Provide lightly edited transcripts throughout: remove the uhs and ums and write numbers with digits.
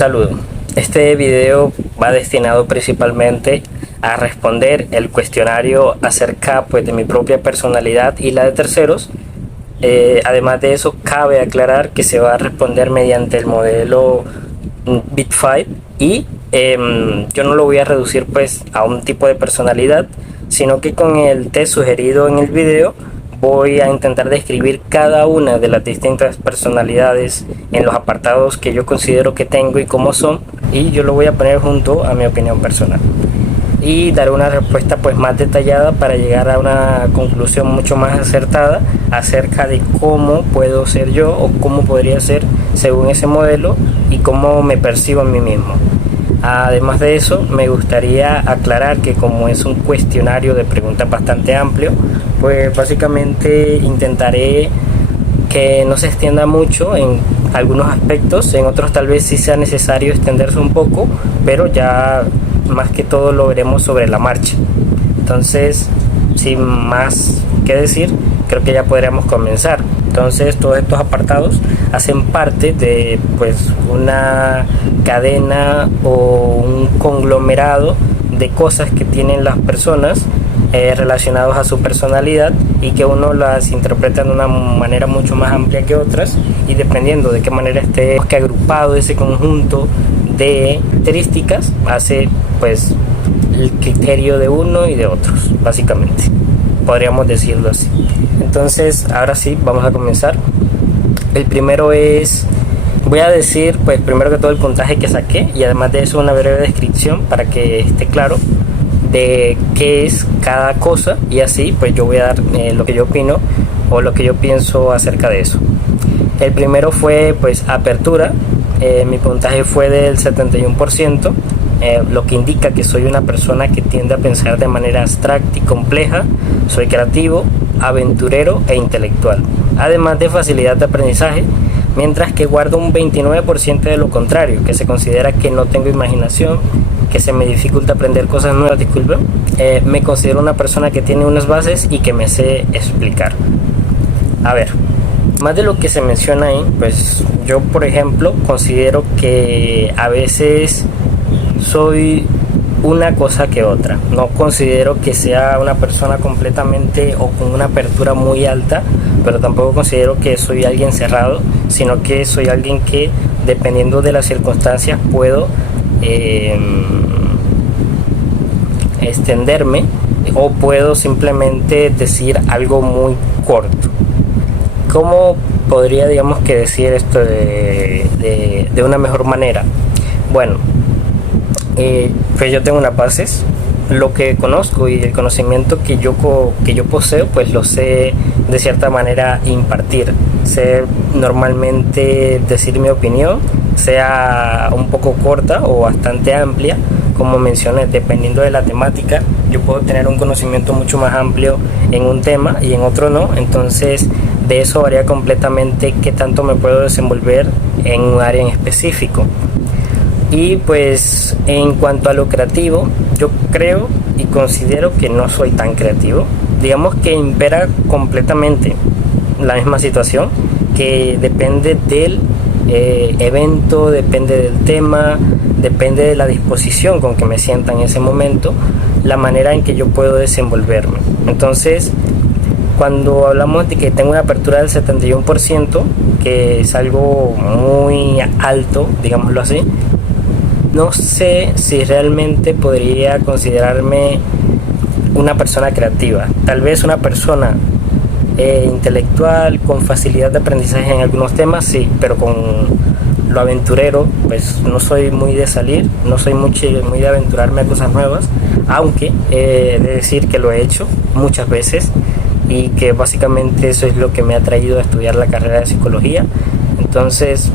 Saludo. Este video va destinado principalmente a responder el cuestionario acerca de mi propia personalidad y la de terceros. Además de eso, cabe aclarar que se va a responder mediante el modelo Bit5 y yo no lo voy a reducir a un tipo de personalidad, sino que con el test sugerido en el video voy a intentar describir cada una de las distintas personalidades en los apartados que yo considero que tengo y cómo son, y yo lo voy a poner junto a mi opinión personal y daré una respuesta más detallada para llegar a una conclusión mucho más acertada acerca de cómo puedo ser yo o cómo podría ser según ese modelo y cómo me percibo a mí mismo. Además de eso, me gustaría aclarar que como es un cuestionario de preguntas bastante amplio, pues básicamente intentaré que no se extienda mucho en algunos aspectos, en otros tal vez sí sea necesario extenderse un poco, pero ya más que todo lo veremos sobre la marcha. Entonces, sin más que decir, creo que ya podríamos comenzar. Entonces, todos estos apartados hacen parte de una cadena o un conglomerado de cosas que tienen las personas relacionados a su personalidad, y que uno las interpreta de una manera mucho más amplia que otras, y dependiendo de qué manera esté agrupado ese conjunto de características hace el criterio de uno y de otros, básicamente podríamos decirlo así. Entonces ahora sí, vamos a comenzar. El primero es, voy a decir primero que todo el puntaje que saqué, y además de eso una breve descripción para que esté claro de qué es cada cosa, y así yo voy a dar lo que yo opino o lo que yo pienso acerca de eso. El primero fue apertura. Mi puntaje fue del 71%, lo que indica que soy una persona que tiende a pensar de manera abstracta y compleja. Soy creativo, aventurero e intelectual, además de facilidad de aprendizaje, mientras que guardo un 29% de lo contrario, que se considera que no tengo imaginación, que se me dificulta aprender cosas nuevas. Me considero una persona que tiene unas bases y que me sé explicar. A ver, más de lo que se menciona ahí, yo por ejemplo considero que a veces soy una cosa que otra. No considero que sea una persona completamente o con una apertura muy alta, pero tampoco considero que soy alguien cerrado, sino que soy alguien que, dependiendo de las circunstancias, puedo extenderme, o puedo simplemente decir algo muy corto. ¿Cómo podría, decir esto de una mejor manera? Bueno, yo tengo unas bases, lo que conozco y el conocimiento que yo poseo, lo sé de cierta manera impartir. Sé normalmente decir mi opinión, sea un poco corta o bastante amplia. Como mencioné, dependiendo de la temática, yo puedo tener un conocimiento mucho más amplio en un tema y en otro no. Entonces, de eso varía completamente qué tanto me puedo desenvolver en un área en específico. Y en cuanto a lo creativo, yo creo y considero que no soy tan creativo. Digamos que impera completamente la misma situación, que depende del evento, depende del tema, depende de la disposición con que me sienta en ese momento, la manera en que yo puedo desenvolverme. Entonces, cuando hablamos de que tengo una apertura del 71%, que es algo muy alto, digámoslo así, no sé si realmente podría considerarme una persona creativa. Tal vez una persona intelectual, con facilidad de aprendizaje en algunos temas, sí, pero con lo aventurero, no soy muy de salir, no soy muy de aventurarme a cosas nuevas, aunque he de decir que lo he hecho muchas veces, y que básicamente eso es lo que me ha traído a estudiar la carrera de psicología. Entonces,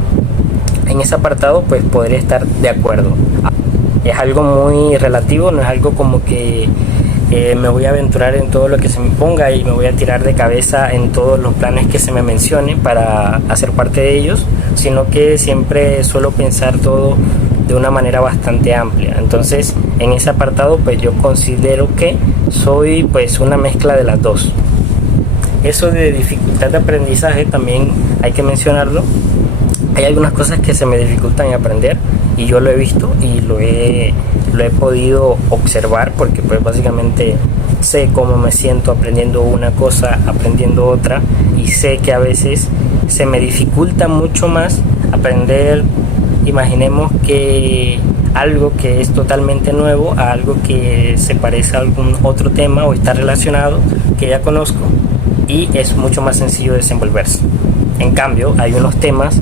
en ese apartado podría estar de acuerdo. Es algo muy relativo, no es algo como que me voy a aventurar en todo lo que se me ponga y me voy a tirar de cabeza en todos los planes que se me mencione para hacer parte de ellos, sino que siempre suelo pensar todo de una manera bastante amplia. Entonces, en ese apartado yo considero que soy una mezcla de las dos. Eso de dificultad de aprendizaje también hay que mencionarlo. Hay algunas cosas que se me dificultan aprender, y yo lo he visto y lo he podido observar, porque pues básicamente sé cómo me siento aprendiendo una cosa, aprendiendo otra, y sé que a veces se me dificulta mucho más aprender. Imaginemos que algo que es totalmente nuevo a algo que se parece a algún otro tema o está relacionado, que ya conozco, y es mucho más sencillo desenvolverse. En cambio, hay unos temas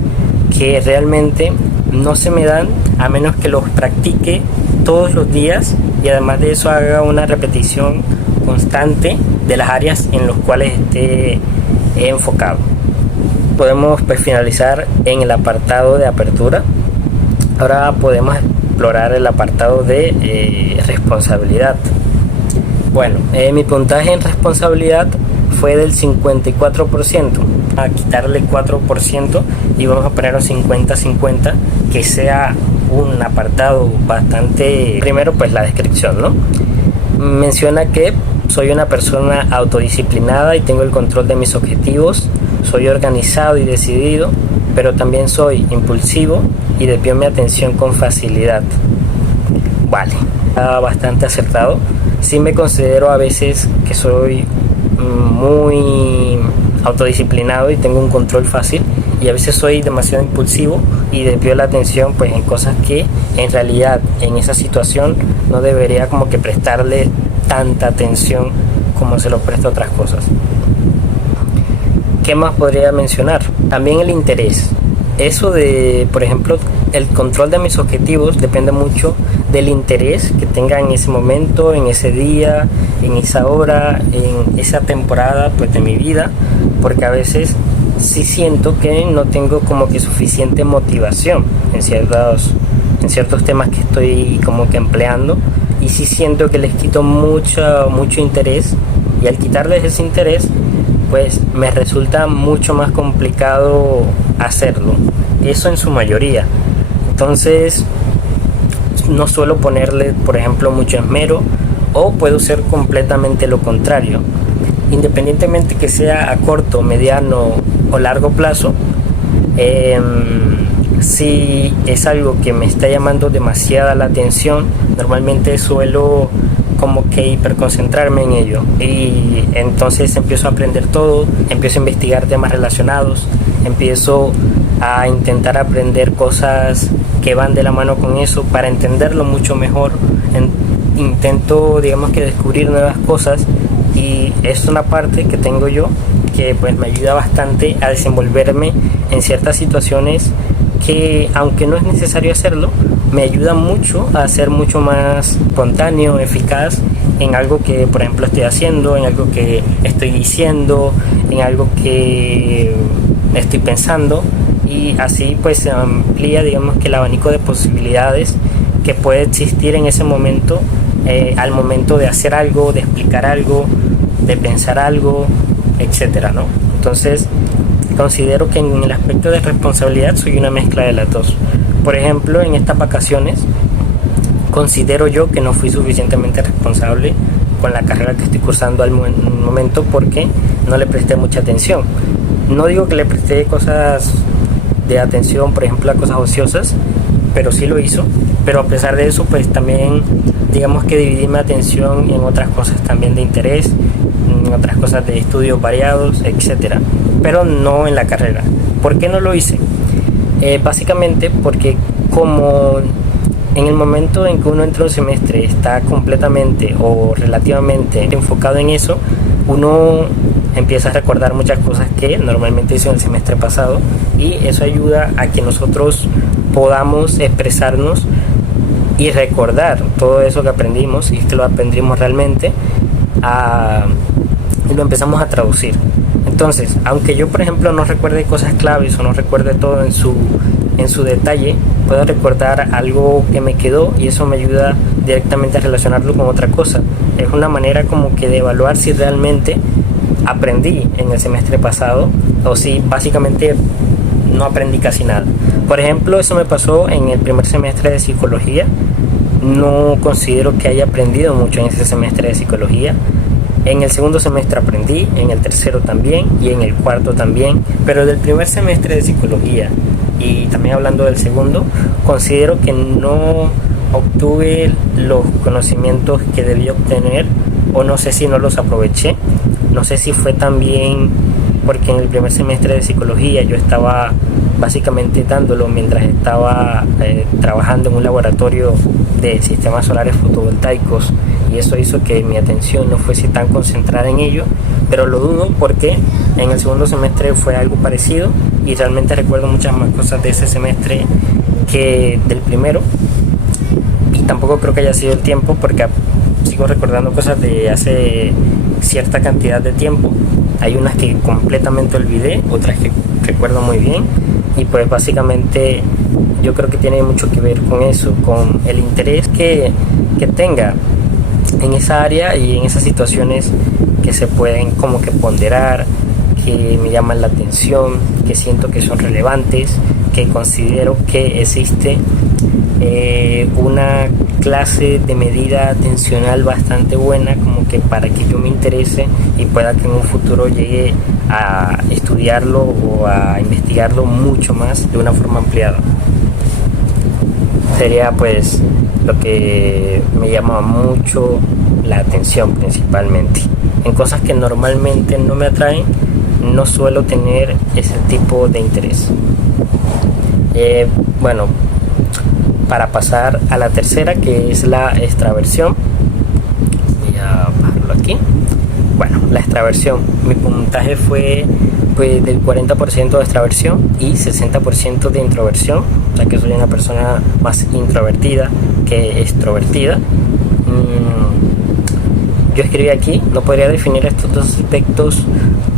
que realmente no se me dan a menos que los practique todos los días, y además de eso haga una repetición constante de las áreas en las cuales esté enfocado. Podemos pues finalizar en el apartado de apertura. Ahora podemos explorar el apartado de responsabilidad. Bueno, mi puntaje en responsabilidad fue del 54%, a quitarle 4% y vamos a poner un 50-50, que sea un apartado bastante... Primero pues la descripción, ¿no? Menciona que soy una persona autodisciplinada y tengo el control de mis objetivos, soy organizado y decidido, pero también soy impulsivo y desvío mi atención con facilidad. Vale, está bastante acertado. Sí me considero a veces que soy muy autodisciplinado y tengo un control fácil, y a veces soy demasiado impulsivo y desvío la atención pues en cosas que en realidad en esa situación no debería como que prestarle tanta atención como se lo presto a otras cosas. ¿Qué más podría mencionar? También el interés. Eso de, por ejemplo, el control de mis objetivos depende mucho del interés que tenga en ese momento, en ese día, en esa hora, en esa temporada pues de mi vida, porque a veces sí siento que no tengo como que suficiente motivación en ciertos temas que estoy como que empleando, y sí siento que les quito mucho interés, y al quitarles ese interés pues me resulta mucho más complicado hacerlo, eso en su mayoría. Entonces no suelo ponerle, por ejemplo, mucho esmero, o puedo ser completamente lo contrario. Independientemente que sea a corto, mediano o largo plazo, si es algo que me está llamando demasiada la atención, normalmente suelo como que hiperconcentrarme en ello, y entonces empiezo a aprender todo, empiezo a investigar temas relacionados, empiezo a intentar aprender cosas que van de la mano con eso para entenderlo mucho mejor. Intento, digamos, que descubrir nuevas cosas, y es una parte que tengo yo que pues me ayuda bastante a desenvolverme en ciertas situaciones que, aunque no es necesario hacerlo, me ayuda mucho a ser mucho más espontáneo, eficaz en algo que, por ejemplo, estoy haciendo, en algo que estoy diciendo, en algo que estoy pensando, y así pues se amplía, digamos, que el abanico de posibilidades que puede existir en ese momento, al momento de hacer algo, de explicar algo, de pensar algo, etcétera, ¿no? Entonces considero que en el aspecto de responsabilidad soy una mezcla de las dos. Por ejemplo, en estas vacaciones considero yo que no fui suficientemente responsable con la carrera que estoy cursando al momento, porque no le presté mucha atención. No digo que le presté cosas de atención, por ejemplo, a cosas ociosas, pero sí lo hizo. Pero a pesar de eso, pues también, digamos, que dividí mi atención en otras cosas también de interés, en otras cosas de estudios variados, etcétera, pero no en la carrera. ¿Por qué no lo hice? Básicamente porque, como en el momento en que uno entra a un semestre está completamente o relativamente enfocado en eso, uno empieza a recordar muchas cosas que normalmente hizo en el semestre pasado, y eso ayuda a que nosotros podamos expresarnos y recordar todo eso que aprendimos, y que lo aprendimos realmente, y lo empezamos a traducir. Entonces, aunque yo, por ejemplo, no recuerde cosas claves o no recuerde todo en su detalle, puedo recordar algo que me quedó, y eso me ayuda directamente a relacionarlo con otra cosa. Es una manera como que de evaluar si realmente aprendí en el semestre pasado o si básicamente no aprendí casi nada. Por ejemplo, eso me pasó en el primer semestre de psicología. No considero que haya aprendido mucho en ese semestre de psicología. En el segundo semestre aprendí, en el tercero también, y en el cuarto también, pero del primer semestre de psicología y también hablando del segundo, considero que no obtuve los conocimientos que debía obtener, o no sé si no los aproveché. No sé si fue también porque en el primer semestre de psicología yo estaba básicamente dándolo mientras estaba trabajando en un laboratorio de sistemas solares fotovoltaicos, y eso hizo que mi atención no fuese tan concentrada en ello, pero lo dudo porque en el segundo semestre fue algo parecido y realmente recuerdo muchas más cosas de ese semestre que del primero, y tampoco creo que haya sido el tiempo porque sigo recordando cosas de hace cierta cantidad de tiempo. Hay unas que completamente olvidé, otras que recuerdo muy bien, y pues básicamente yo creo que tiene mucho que ver con eso, con el interés que tenga en esa área y en esas situaciones que se pueden como que ponderar, que me llaman la atención, que siento que son relevantes, que considero que existe una clase de medida atencional bastante buena como que para que yo me interese y pueda que en un futuro llegue a estudiarlo o a investigarlo mucho más de una forma ampliada. Sería pues lo que me llama mucho la atención principalmente. En cosas que normalmente no me atraen, no suelo tener ese tipo de interés. Bueno, para pasar a la tercera, que es la extraversión, voy a bajarlo aquí. Bueno, la extraversión, mi puntaje fue pues del 40% de extraversión y 60% de introversión, o sea que soy una persona más introvertida que extrovertida. Yo escribí aquí, no podría definir estos dos aspectos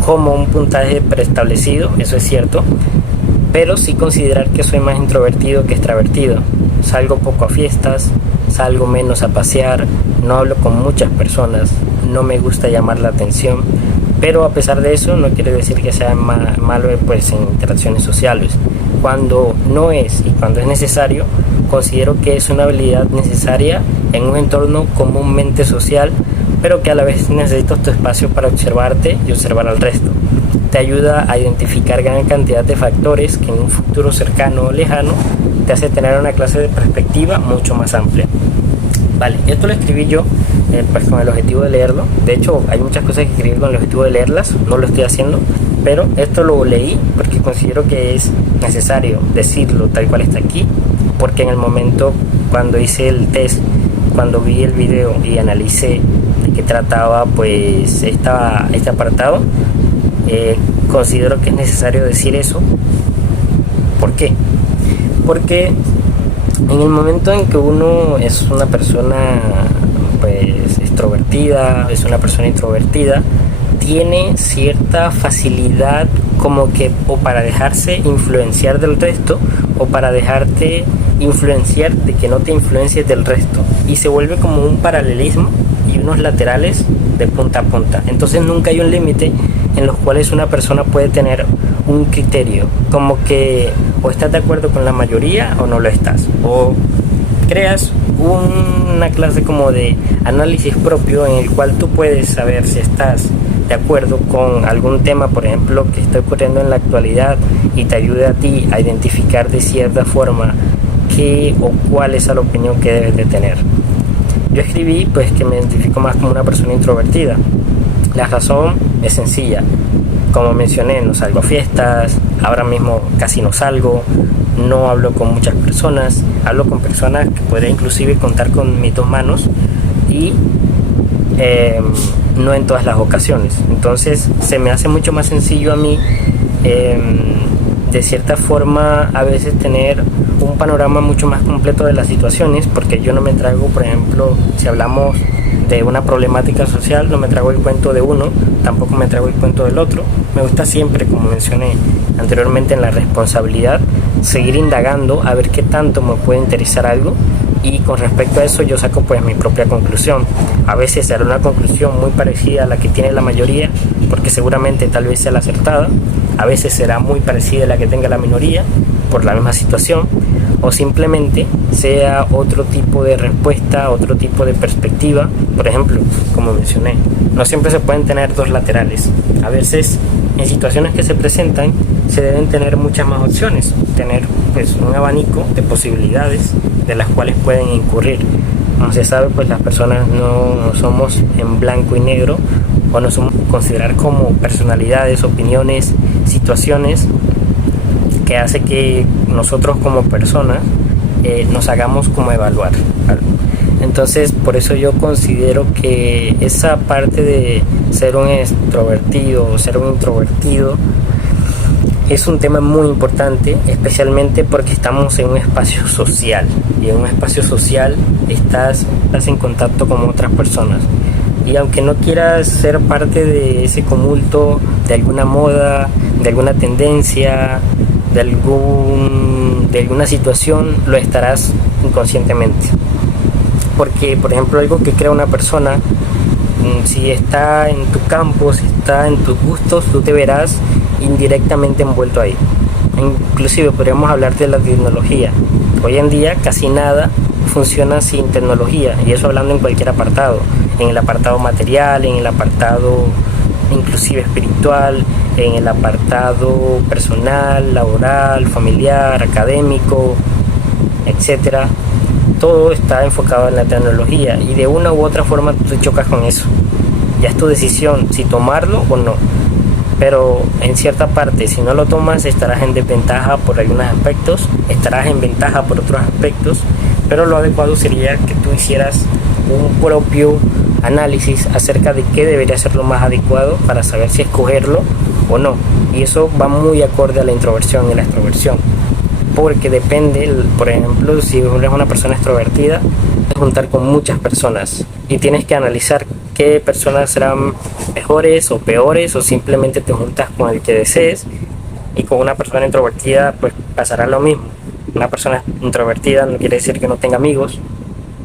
como un puntaje preestablecido, eso es cierto, pero sí considerar que soy más introvertido que extravertido. Salgo poco a fiestas, salgo menos a pasear, no hablo con muchas personas, no me gusta llamar la atención, pero a pesar de eso no quiere decir que sea malo pues en interacciones sociales. Cuando no es y cuando es necesario, considero que es una habilidad necesaria en un entorno comúnmente social, pero que a la vez necesitas tu espacio para observarte y observar al resto. Te ayuda a identificar gran cantidad de factores que en un futuro cercano o lejano te hace tener una clase de perspectiva mucho más amplia. Vale, esto lo escribí yo pues con el objetivo de leerlo. De hecho, hay muchas cosas que escribí con el objetivo de leerlas, no lo estoy haciendo, pero esto lo leí porque considero que es necesario decirlo tal cual está aquí, porque en el momento cuando hice el test, cuando vi el video y analicé de qué trataba pues este apartado, considero que es necesario decir eso. ¿Por qué? Porque en el momento en que uno es una persona pues extrovertida, es una persona introvertida, tiene cierta facilidad como que o para dejarse influenciar del resto o para dejarte influenciar de que no te influencies del resto, y se vuelve como un paralelismo y unos laterales de punta a punta. Entonces nunca hay un límite en los cuales una persona puede tener un criterio, como que o estás de acuerdo con la mayoría o no lo estás, o creas una clase como de análisis propio en el cual tú puedes saber si estás de acuerdo con algún tema, por ejemplo, que está ocurriendo en la actualidad, y te ayude a ti a identificar de cierta forma qué o cuál es la opinión que debes de tener. Yo escribí pues que me identifico más como una persona introvertida. La razón es sencilla. Como mencioné, no salgo a fiestas, ahora mismo casi no salgo, no hablo con muchas personas, hablo con personas que podría inclusive contar con mis dos manos, y no en todas las ocasiones. Entonces se me hace mucho más sencillo a mí de cierta forma a veces tener un panorama mucho más completo de las situaciones, porque yo no me traigo, por ejemplo, si hablamos de una problemática social, no me traigo el cuento de uno, tampoco me traigo el cuento del otro. Me gusta siempre, como mencioné anteriormente en la responsabilidad, seguir indagando a ver qué tanto me puede interesar algo, y con respecto a eso yo saco pues mi propia conclusión. A veces será una conclusión muy parecida a la que tiene la mayoría, porque seguramente tal vez sea la acertada. A veces será muy parecida a la que tenga la minoría por la misma situación, o simplemente sea otro tipo de respuesta, otro tipo de perspectiva. Por ejemplo, como mencioné, no siempre se pueden tener dos laterales. A veces en situaciones que se presentan se deben tener muchas más opciones, tener pues un abanico de posibilidades de las cuales pueden incurrir. Como se sabe, pues las personas no somos en blanco y negro, o no somos considerar como personalidades, opiniones, situaciones que hace que nosotros como personas nos hagamos como evaluar algo. Entonces, por eso yo considero que esa parte de ser un extrovertido o ser un introvertido es un tema muy importante, especialmente porque estamos en un espacio social, y en un espacio social estás en contacto con otras personas. Y aunque no quieras ser parte de ese tumulto, de alguna moda, de alguna tendencia, de alguna situación, lo estarás inconscientemente. Porque, por ejemplo, algo que crea una persona, si está en tu campo, si está en tus gustos, tú te verás indirectamente envuelto ahí. Inclusive podríamos hablar de la tecnología. Hoy en día casi nada funciona sin tecnología, y eso hablando en cualquier apartado, en el apartado material, en el apartado inclusive espiritual, en el apartado personal, laboral, familiar, académico, etcétera. Todo está enfocado en la tecnología, y de una u otra forma tú chocas con eso. Ya es tu decisión si tomarlo o no, pero en cierta parte, si no lo tomas, estarás en desventaja por algunos aspectos, estarás en ventaja por otros aspectos, pero lo adecuado sería que tú hicieras un propio análisis acerca de qué debería ser lo más adecuado para saber si escogerlo o no. Y eso va muy acorde a la introversión y la extroversión, porque depende, por ejemplo, si eres una persona extrovertida, vas a juntar con muchas personas y tienes que analizar qué personas serán mejores o peores, o simplemente te juntas con el que desees. Y con una persona introvertida pues pasará lo mismo. Una persona introvertida no quiere decir que no tenga amigos,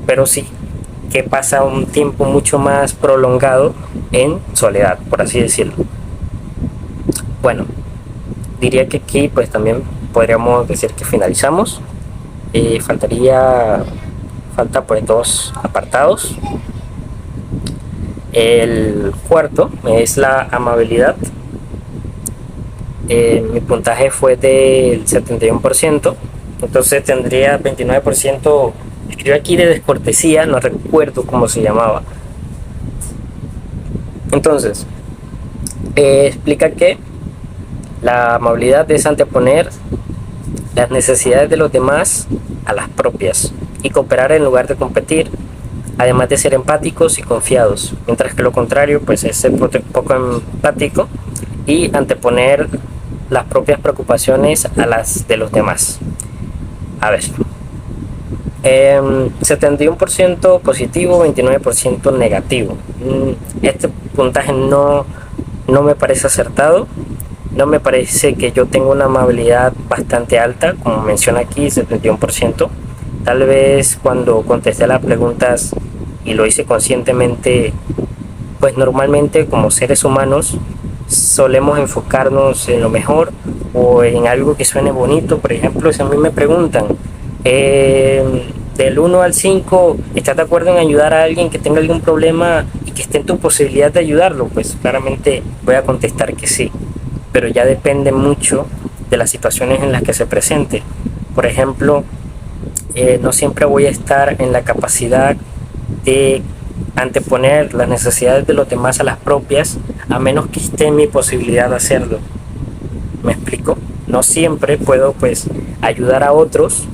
pero sí que pasa un tiempo mucho más prolongado en soledad, por así decirlo. Bueno, diría que aquí pues también podríamos decir que finalizamos. Falta pues dos apartados. El cuarto es la amabilidad. Mi puntaje fue del 71%, entonces tendría 29%. Escribo aquí de descortesía, no recuerdo cómo se llamaba. Entonces, explica que la amabilidad es anteponer las necesidades de los demás a las propias y cooperar en lugar de competir, además de ser empáticos y confiados, mientras que lo contrario pues es ser poco empático y anteponer las propias preocupaciones a las de los demás. A ver, 71% positivo, 29% negativo. Este puntaje no me parece acertado. No me parece que yo tenga una amabilidad bastante alta, como menciona aquí, 71%. Tal vez cuando contesté las preguntas y lo hice conscientemente, pues normalmente como seres humanos solemos enfocarnos en lo mejor o en algo que suene bonito. Por ejemplo, si a mí me preguntan del 1 al 5, ¿estás de acuerdo en ayudar a alguien que tenga algún problema y que esté en tu posibilidad de ayudarlo? Pues claramente voy a contestar que sí, pero ya depende mucho de las situaciones en las que se presente. Por ejemplo, no siempre voy a estar en la capacidad de anteponer las necesidades de los demás a las propias, a menos que esté en mi posibilidad de hacerlo. ¿Me explico? No siempre puedo pues ayudar a otros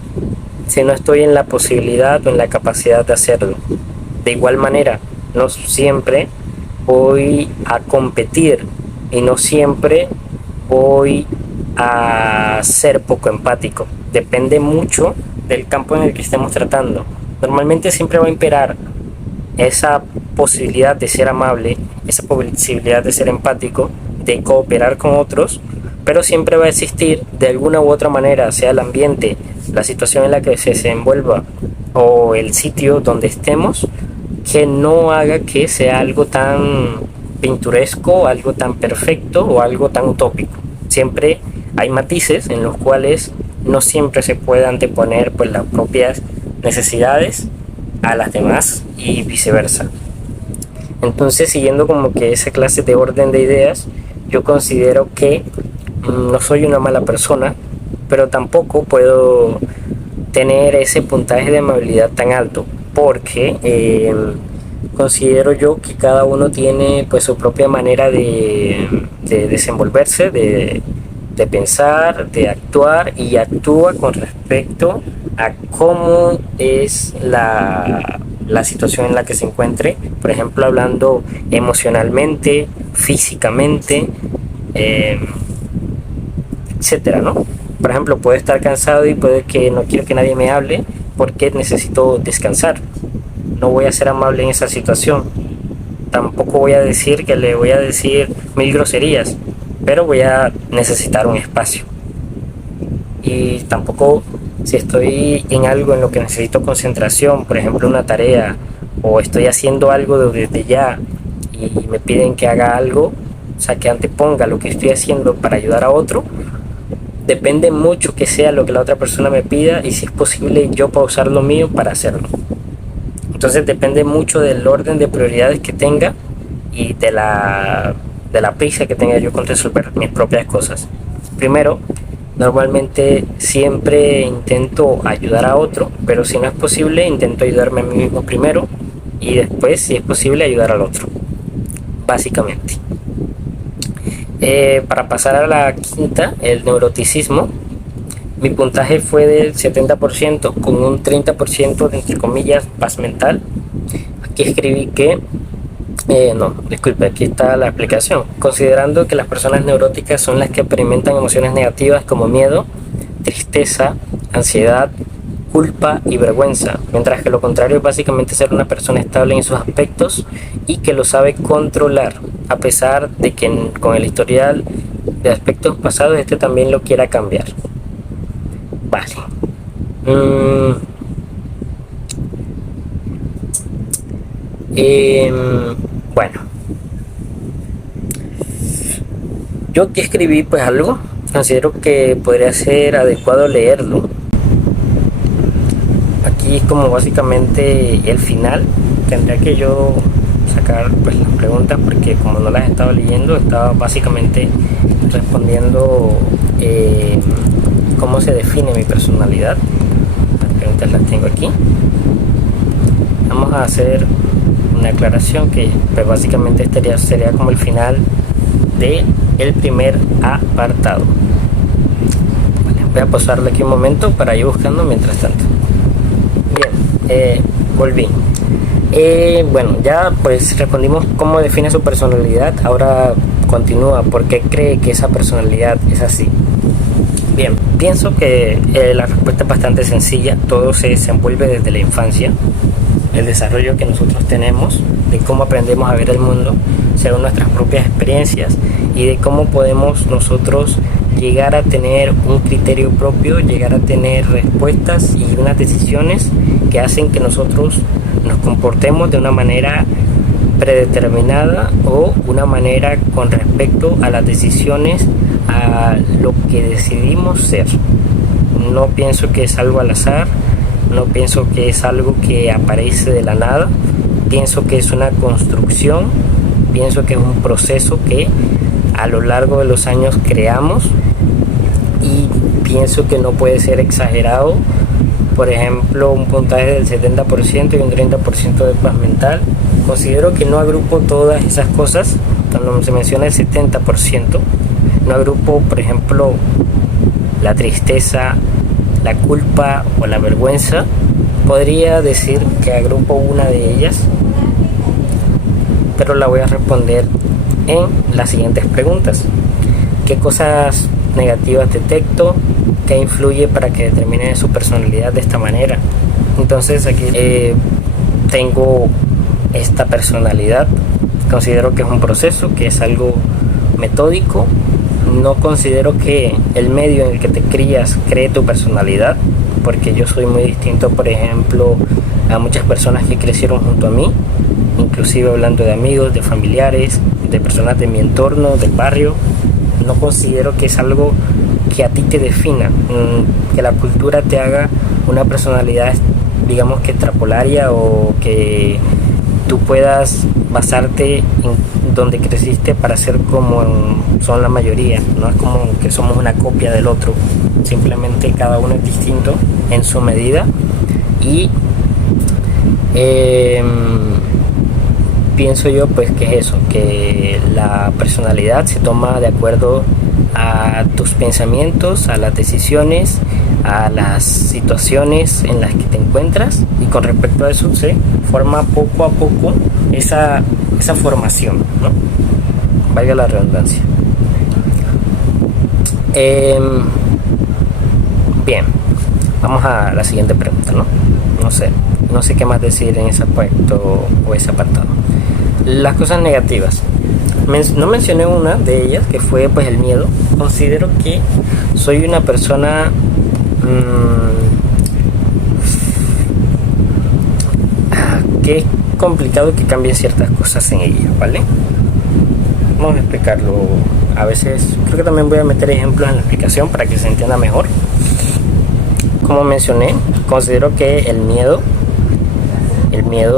si no estoy en la posibilidad o en la capacidad de hacerlo. De igual manera, no siempre voy a competir y no siempre voy a ser poco empático. Depende mucho del campo en el que estemos tratando. Normalmente siempre va a imperar esa posibilidad de ser amable, esa posibilidad de ser empático, de cooperar con otros, pero siempre va a existir de alguna u otra manera, sea el ambiente, la situación en la que se desenvuelva o el sitio donde estemos, que no haga que sea algo tan pintoresco, algo tan perfecto o algo tan utópico. Siempre hay matices en los cuales no siempre se puede anteponer pues las propias necesidades a las demás y viceversa. Entonces, siguiendo como que esa clase de orden de ideas, yo considero que no soy una mala persona, pero tampoco puedo tener ese puntaje de amabilidad tan alto, porque considero yo que cada uno tiene pues su propia manera de desenvolverse, de pensar, de actuar, y actúa con respecto a cómo es la situación en la que se encuentre, por ejemplo, hablando emocionalmente, físicamente, etcétera, ¿no? Por ejemplo, puedo estar cansado y puede que no quiero que nadie me hable porque necesito descansar. No voy a ser amable en esa situación. Tampoco voy a decir que le voy a decir 1000 groserías, pero voy a necesitar un espacio. Y tampoco, si estoy en algo en lo que necesito concentración, por ejemplo una tarea, o estoy haciendo algo desde ya y me piden que haga algo, o sea, que anteponga lo que estoy haciendo para ayudar a otro, depende mucho que sea lo que la otra persona me pida y si es posible yo pausar lo mío para hacerlo. Entonces depende mucho del orden de prioridades que tenga y de la prisa que tenga yo con resolver mis propias cosas. Primero, normalmente siempre intento ayudar a otro, pero si no es posible intento ayudarme a mí mismo primero y después, si es posible, ayudar al otro, básicamente. Para pasar a la quinta, el neuroticismo, mi puntaje fue del 70% con un 30% de, entre comillas, paz mental. Aquí escribí que no, disculpe, aquí está la explicación. Considerando que las personas neuróticas son las que experimentan emociones negativas como miedo, tristeza, ansiedad, culpa y vergüenza, mientras que lo contrario es básicamente ser una persona estable en sus aspectos y que lo sabe controlar, a pesar de que con el historial de aspectos pasados este también lo quiera cambiar. Vale. Bueno, yo aquí escribí pues algo, considero que podría ser adecuado leerlo. Aquí es como básicamente el final. Tendría que yo sacar pues las preguntas porque como no las he estado leyendo, estaba básicamente respondiendo cómo se define mi personalidad. Las preguntas las tengo aquí. Vamos a hacer una aclaración que pues básicamente sería como el final de el primer apartado. Vale, voy a pausarle aquí un momento para ir buscando mientras tanto. Bien, volví. Bueno, ya pues respondimos cómo define su personalidad. Ahora continúa por qué cree que esa personalidad es así. Bien, pienso que la respuesta es bastante sencilla. Todo se desenvuelve desde la infancia. El desarrollo que nosotros tenemos, de cómo aprendemos a ver el mundo según nuestras propias experiencias y de cómo podemos nosotros llegar a tener un criterio propio, llegar a tener respuestas y unas decisiones que hacen que nosotros nos comportemos de una manera predeterminada o una manera con respecto a las decisiones, a lo que decidimos ser. No pienso que es algo al azar, no pienso que es algo que aparece de la nada, pienso que es una construcción, pienso que es un proceso que a lo largo de los años creamos y pienso que no puede ser exagerado. Por ejemplo, un puntaje del 70% y un 30% de paz mental. Considero que no agrupo todas esas cosas. Cuando se menciona el 70%, no agrupo, por ejemplo, la tristeza, la culpa o la vergüenza. Podría decir que agrupo una de ellas, pero la voy a responder en las siguientes preguntas. ¿Qué cosas negativas detecto? ¿Qué influye para que determine su personalidad de esta manera? Entonces aquí tengo esta personalidad. Considero que es un proceso, que es algo metódico. No considero que el medio en el que te crías cree tu personalidad, porque yo soy muy distinto, por ejemplo, a muchas personas que crecieron junto a mí, inclusive hablando de amigos, de familiares, de personas de mi entorno, del barrio. no considero que es algo que a ti te defina, que la cultura te haga una personalidad, digamos que extrapolaria, o que tú puedas basarte en donde creciste para ser como son la mayoría. No es como que somos una copia del otro, simplemente cada uno es distinto en su medida. Y pienso yo pues que es eso, que la personalidad se toma de acuerdo a tus pensamientos, a las decisiones, a las situaciones en las que te encuentras, y con respecto a eso se forma poco a poco esa formación, ¿no? Valga la redundancia. Bien, vamos a la siguiente pregunta, ¿no? No sé qué más decir en ese aspecto o ese apartado. Las cosas negativas. No mencioné una de ellas, que fue pues el miedo. Considero que soy una persona que es complicado que cambien ciertas cosas en ella, ¿vale? Vamos a explicarlo. A veces creo que también voy a meter ejemplos en la explicación para que se entienda mejor. Como mencioné, considero que el miedo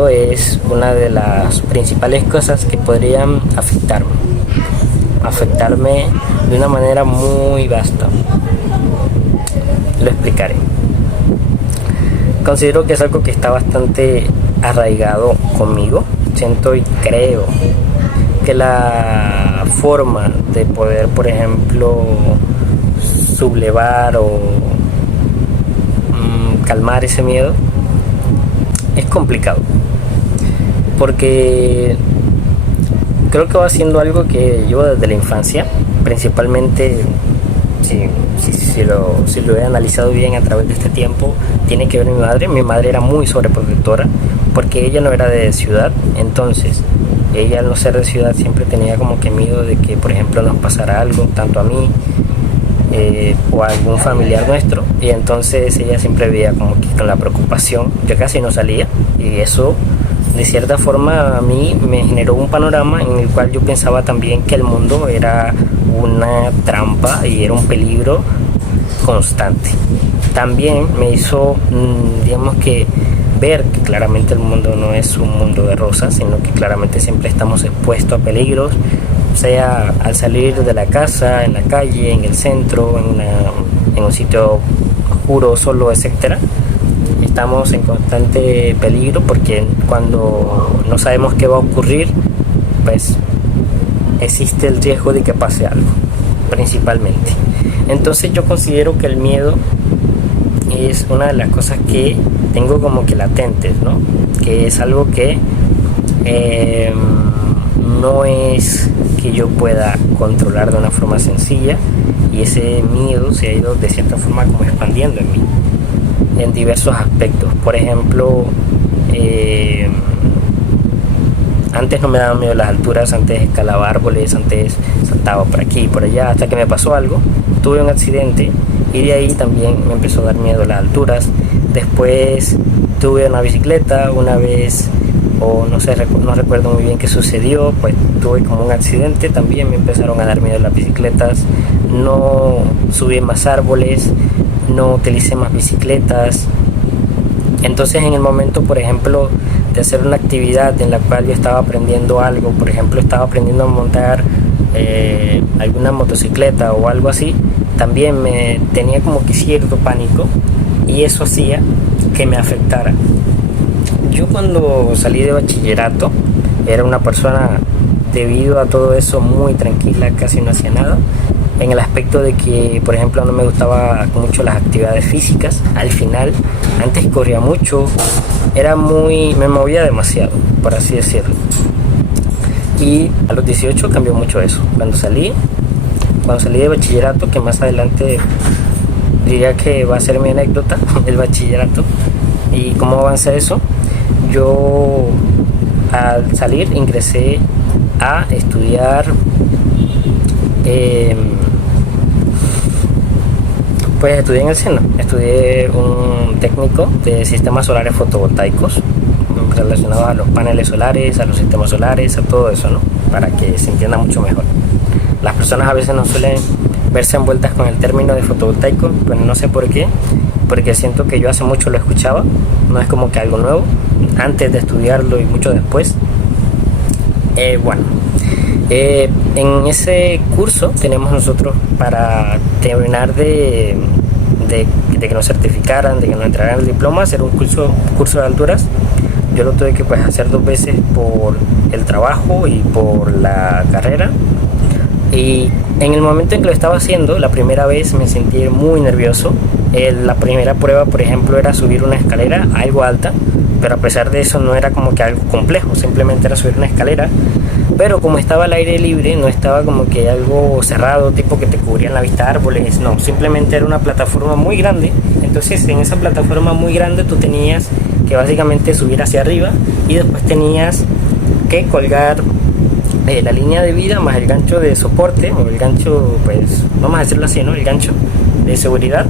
es una de las principales cosas que podrían afectarme de una manera muy vasta. Lo explicaré. Considero que es algo que está bastante arraigado conmigo. Siento y creo que la forma de poder, por ejemplo, sublevar o calmar ese miedo es complicado, porque creo que va siendo algo que llevo desde la infancia, principalmente. Si lo he analizado bien a través de este tiempo, tiene que ver mi madre. Mi madre era muy sobreprotectora, porque ella no era de ciudad. Entonces ella, al no ser de ciudad, siempre tenía como que miedo de que, por ejemplo, nos pasara algo, tanto a mí o a algún familiar nuestro. Y entonces ella siempre veía como que con la preocupación. Yo casi no salía, y eso de cierta forma a mí me generó un panorama en el cual yo pensaba también que el mundo era una trampa y era un peligro constante. También me hizo, digamos que, ver que claramente el mundo no es un mundo de rosas, sino que claramente siempre estamos expuestos a peligros, sea al salir de la casa, en la calle, en el centro, en un sitio oscuro, solo, etcétera. Estamos en constante peligro, porque cuando no sabemos qué va a ocurrir, pues existe el riesgo de que pase algo, principalmente. Entonces yo considero que el miedo es una de las cosas que tengo como que latentes, ¿no? Que es algo que no es que yo pueda controlar de una forma sencilla, y ese miedo se ha ido de cierta forma como expandiendo en mí en diversos aspectos. Por ejemplo, antes no me daban miedo las alturas, antes escalaba árboles, antes saltaba por aquí y por allá, hasta que me pasó algo, tuve un accidente, y de ahí también me empezó a dar miedo las alturas. Después tuve una bicicleta una vez, o no recuerdo muy bien qué sucedió, pues tuve como un accidente, también me empezaron a dar miedo las bicicletas. No subí más árboles, no utilicé más bicicletas. Entonces, en el momento, por ejemplo, de hacer una actividad en la cual yo estaba aprendiendo algo, por ejemplo, estaba aprendiendo a montar alguna motocicleta o algo así, también me tenía como que cierto pánico, y eso hacía que me afectara. Yo, cuando salí de bachillerato, era una persona, debido a todo eso, muy tranquila, casi no hacía nada, en el aspecto de que, por ejemplo, no me gustaba mucho las actividades físicas. Al final, antes corría mucho, me movía demasiado, por así decirlo. Y a los 18 cambió mucho eso. Cuando salí de bachillerato, que más adelante diría que va a ser mi anécdota, el bachillerato y cómo avanza eso, yo al salir ingresé a estudiar pues estudié en el SENA, estudié un técnico de sistemas solares fotovoltaicos relacionados a los paneles solares, a los sistemas solares, a todo eso, ¿no? Para que se entienda mucho mejor. Las personas a veces no suelen verse envueltas con el término de fotovoltaico, pero no sé por qué, porque siento que yo hace mucho lo escuchaba, no es como que algo nuevo, antes de estudiarlo y mucho después. En ese curso tenemos nosotros, para terminar de que nos certificaran, de que nos entregaran el diploma, hacer un curso de alturas. Yo lo tuve que hacer 2 veces por el trabajo y por la carrera. Y en el momento en que lo estaba haciendo, la primera vez me sentí muy nervioso. La primera prueba, por ejemplo, era subir una escalera algo alta, pero a pesar de eso no era como que algo complejo, simplemente era subir una escalera. Pero como estaba al aire libre, no estaba como que algo cerrado, tipo que te cubrían la vista árboles, no, simplemente era una plataforma muy grande. Entonces en esa plataforma muy grande tú tenías que básicamente subir hacia arriba y después tenías que colgar la línea de vida más el gancho de soporte, o el gancho, pues vamos a decirlo así, ¿no? El gancho de seguridad,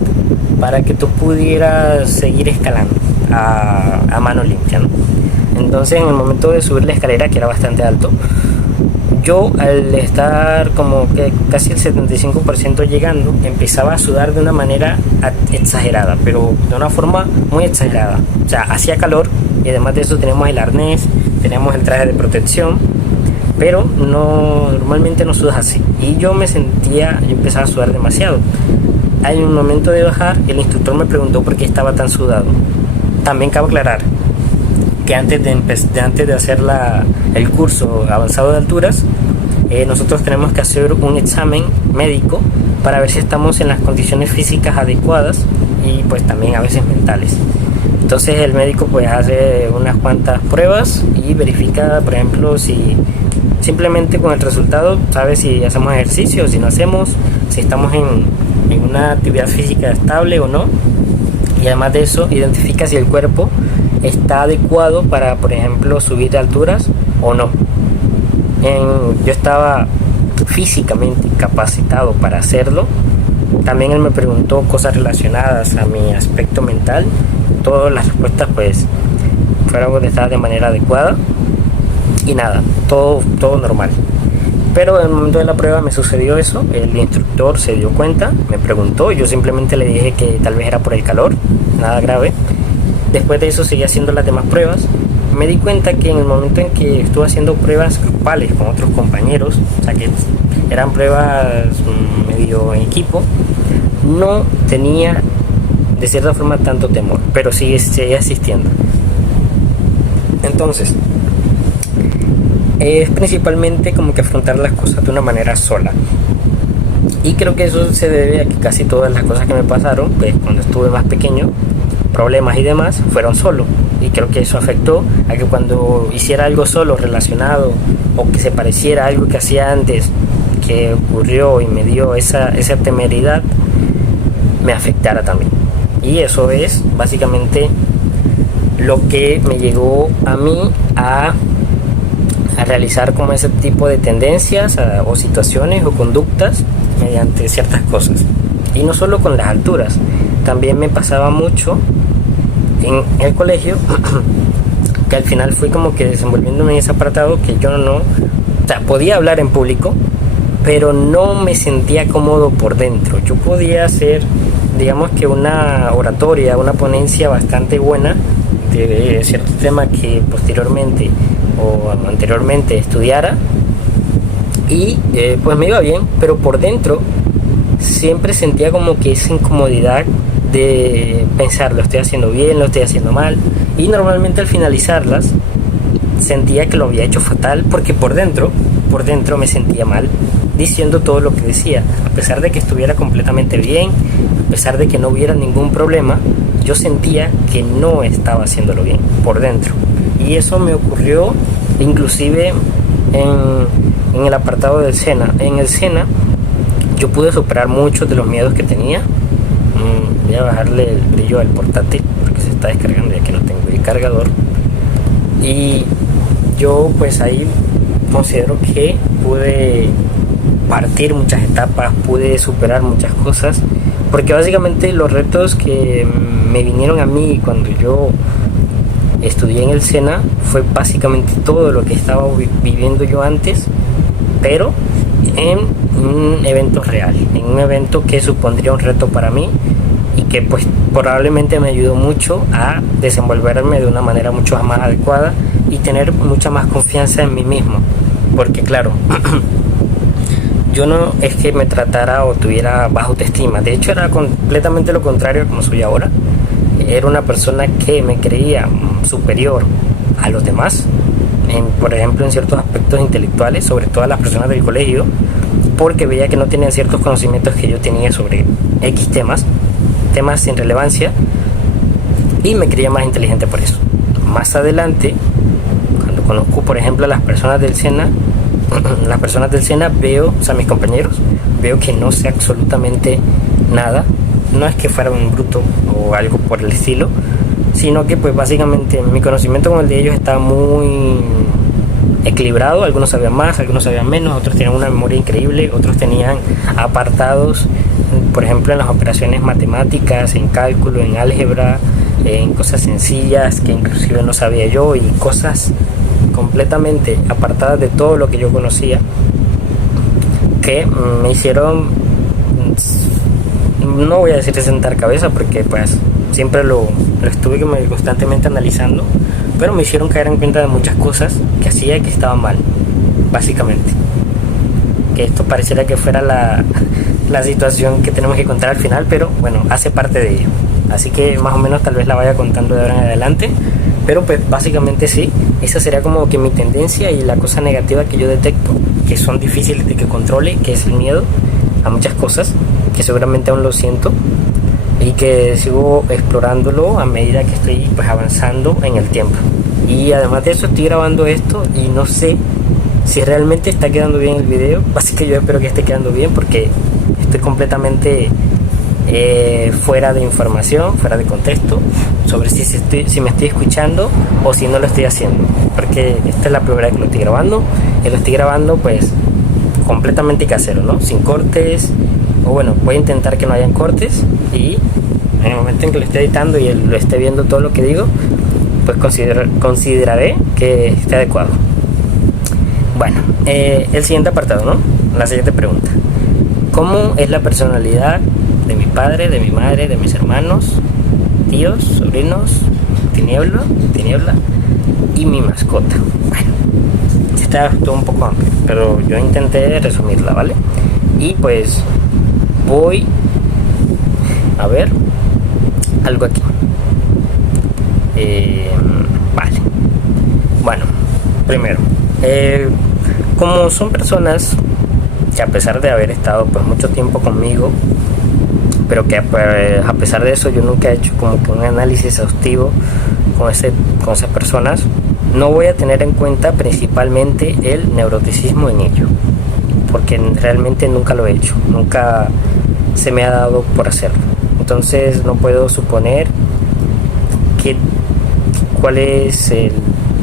para que tú pudieras seguir escalando a mano limpia, ¿no? Entonces en el momento de subir la escalera, que era bastante alto, yo, al estar como que casi el 75% llegando, empezaba a sudar de una manera exagerada, pero de una forma muy exagerada. O sea, hacía calor, y además de eso teníamos el arnés, teníamos el traje de protección, pero normalmente no sudas así. Y yo empezaba a sudar demasiado. En un momento de bajar, el instructor me preguntó por qué estaba tan sudado. También cabe aclarar que antes de hacer el curso avanzado de alturas, nosotros tenemos que hacer un examen médico para ver si estamos en las condiciones físicas adecuadas, y pues también a veces mentales. Entonces el médico pues hace unas cuantas pruebas y verifica, por ejemplo, si simplemente con el resultado sabe si hacemos ejercicio, si no hacemos, si estamos en una actividad física estable o no. Y además de eso, identifica si el cuerpo está adecuado para, por ejemplo, subir de alturas o no. Yo estaba físicamente capacitado para hacerlo. También él me preguntó cosas relacionadas a mi aspecto mental. Todas las respuestas pues fueron contestadas de manera adecuada. Y nada, todo normal. Pero en el momento de la prueba me sucedió eso. El instructor se dio cuenta, me preguntó, yo simplemente le dije que tal vez era por el calor, nada grave. Después de eso seguí haciendo las demás pruebas. Me di cuenta que en el momento en que estuve haciendo pruebas grupales con otros compañeros, o sea que eran pruebas medio en equipo, no tenía de cierta forma tanto temor, pero sí seguía asistiendo. Entonces, es principalmente como que afrontar las cosas de una manera sola. Y creo que eso se debe a que casi todas las cosas que me pasaron, pues cuando estuve más pequeño, problemas y demás, fueron solo. Y creo que eso afectó a que cuando hiciera algo solo relacionado, o que se pareciera a algo que hacía antes, que ocurrió y me dio esa temeridad, me afectara también. Y eso es básicamente lo que me llegó a mí a realizar como ese tipo de tendencias o situaciones o conductas mediante ciertas cosas. Y no solo con las alturas, también me pasaba mucho en el colegio que al final fui como que desenvolviéndome en ese apartado que yo o sea, podía hablar en público, pero no me sentía cómodo por dentro. Yo podía hacer, digamos que una oratoria, una ponencia bastante buena de cierto tema que posteriormente o anteriormente estudiara, y pues me iba bien, pero por dentro siempre sentía como que esa incomodidad de pensar, lo estoy haciendo bien, lo estoy haciendo mal, y normalmente al finalizarlas sentía que lo había hecho fatal, porque por dentro me sentía mal diciendo todo lo que decía. A pesar de que estuviera completamente bien, a pesar de que no hubiera ningún problema, yo sentía que no estaba haciéndolo bien por dentro. Y eso me ocurrió inclusive en el apartado del SENA. En el SENA yo pude superar muchos de los miedos que tenía. Voy a bajarle el brillo al portátil porque se está descargando ya que no tengo el cargador. Y yo pues ahí considero que pude partir muchas etapas, pude superar muchas cosas, porque básicamente los retos que me vinieron a mí cuando yo estudié en el SENA fue básicamente todo lo que estaba viviendo yo antes, pero en un evento real, en un evento que supondría un reto para mí y que pues probablemente me ayudó mucho a desenvolverme de una manera mucho más adecuada y tener mucha más confianza en mí mismo, porque claro, yo no es que me tratara o tuviera baja autoestima, de hecho era completamente lo contrario como soy ahora. Era una persona que me creía superior a los demás, por ejemplo en ciertos aspectos intelectuales, sobre todo a las personas del colegio, porque veía que no tenían ciertos conocimientos que yo tenía sobre X temas sin relevancia, y me creía más inteligente por eso. Más adelante, cuando conozco por ejemplo a las personas del SENA, veo, o sea, mis compañeros, veo que no sé absolutamente nada. No es que fuera un bruto o algo por el estilo, sino que pues básicamente mi conocimiento con el de ellos estaba muy equilibrado. Algunos sabían más, algunos sabían menos, otros tenían una memoria increíble, otros tenían apartados, por ejemplo en las operaciones matemáticas, en cálculo, en álgebra, en cosas sencillas que inclusive no sabía yo, y cosas completamente apartadas de todo lo que yo conocía, que me hicieron, no voy a decir sentar cabeza porque pues siempre lo estuve constantemente analizando, pero me hicieron caer en cuenta de muchas cosas que hacía que estaban mal, básicamente. Que esto pareciera que fuera la situación que tenemos que contar al final, pero bueno, hace parte de ello. Así que más o menos tal vez la vaya contando de ahora en adelante, pero pues básicamente sí, esa sería como que mi tendencia y la cosa negativa que yo detecto, que son difíciles de que controle, que es el miedo a muchas cosas, que seguramente aún lo siento y que sigo explorándolo a medida que estoy pues avanzando en el tiempo. Y además de eso estoy grabando esto y no sé si realmente está quedando bien el video, así que yo espero que esté quedando bien porque estoy completamente fuera de información, fuera de contexto sobre si me estoy escuchando o si no lo estoy haciendo, porque esta es la primera vez que lo estoy grabando y lo estoy grabando pues completamente casero, ¿no? Sin cortes, o bueno, voy a intentar que no hayan cortes, y en el momento en que lo esté editando y lo esté viendo todo lo que digo, pues consideraré que esté adecuado. Bueno, el siguiente apartado, ¿no? La siguiente pregunta: ¿cómo es la personalidad de mi padre, de mi madre, de mis hermanos, tíos, sobrinos, tiniebla y mi mascota? Bueno, está todo un poco amplio, pero yo intenté resumirla, ¿vale? Y pues voy a ver algo aquí. Vale. Bueno, primero, como son personas que a pesar de haber estado pues mucho tiempo conmigo, pero que a pesar de eso yo nunca he hecho como que un análisis exhaustivo con esas personas, no voy a tener en cuenta principalmente el neuroticismo en ello, porque realmente nunca lo he hecho, nunca se me ha dado por hacerlo. Entonces no puedo suponer cuál es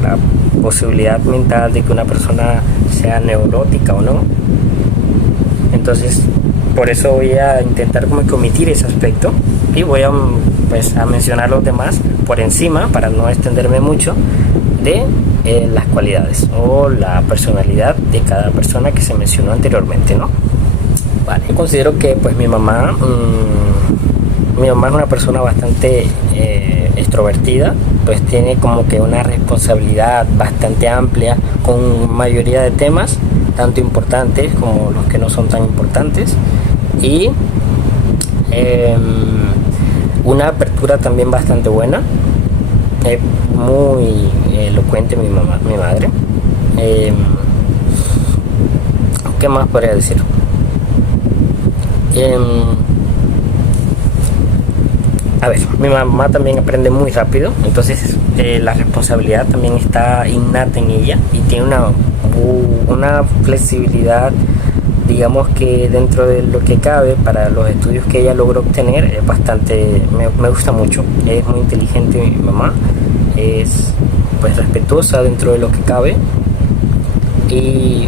la posibilidad mental de que una persona sea neurótica o no. Entonces por eso voy a intentar como que omitir ese aspecto y voy a mencionar los demás por encima para no extenderme mucho de las cualidades o la personalidad de cada persona que se mencionó anteriormente, ¿no? Vale, yo considero que pues mi mamá es una persona bastante extrovertida, pues tiene como que una responsabilidad bastante amplia con mayoría de temas, tanto importantes como los que no son tan importantes, y una apertura también bastante buena. Es muy elocuente mi madre. ¿Qué más podría decir? A ver, mi mamá también aprende muy rápido, entonces la responsabilidad también está innata en ella y tiene una flexibilidad, digamos que dentro de lo que cabe para los estudios que ella logró obtener, es bastante, me gusta mucho. Es muy inteligente mi mamá, es pues respetuosa dentro de lo que cabe y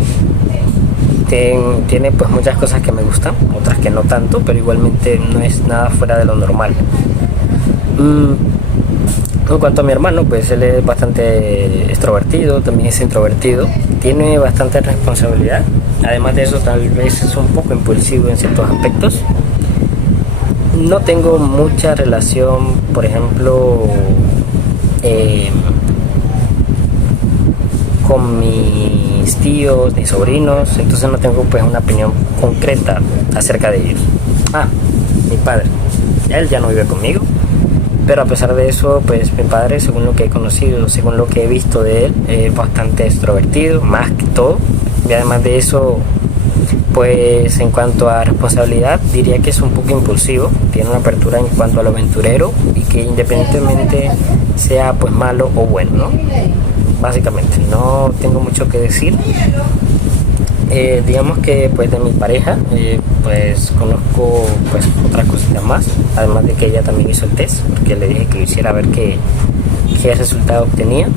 tiene pues muchas cosas que me gustan, otras que no tanto, pero igualmente no es nada fuera de lo normal. En cuanto a mi hermano, pues él es bastante extrovertido, también es introvertido, tiene bastante responsabilidad, además de eso tal vez es un poco impulsivo en ciertos aspectos. No tengo mucha relación, por ejemplo, eh, con mis tíos ni sobrinos, entonces no tengo pues una opinión concreta acerca de ellos. Mi padre, él ya no vive conmigo, pero a pesar de eso, pues mi padre, según lo que he conocido, según lo que he visto de él, es bastante extrovertido, más que todo. Y además de eso, pues en cuanto a responsabilidad, diría que es un poco impulsivo, tiene una apertura en cuanto a lo aventurero y que independientemente sea pues malo o bueno, ¿no? Básicamente, no tengo mucho que decir. Digamos que pues de mi pareja pues conozco pues otras cositas más, además de que ella también hizo el test porque le dije que hiciera a ver qué resultado obtenía.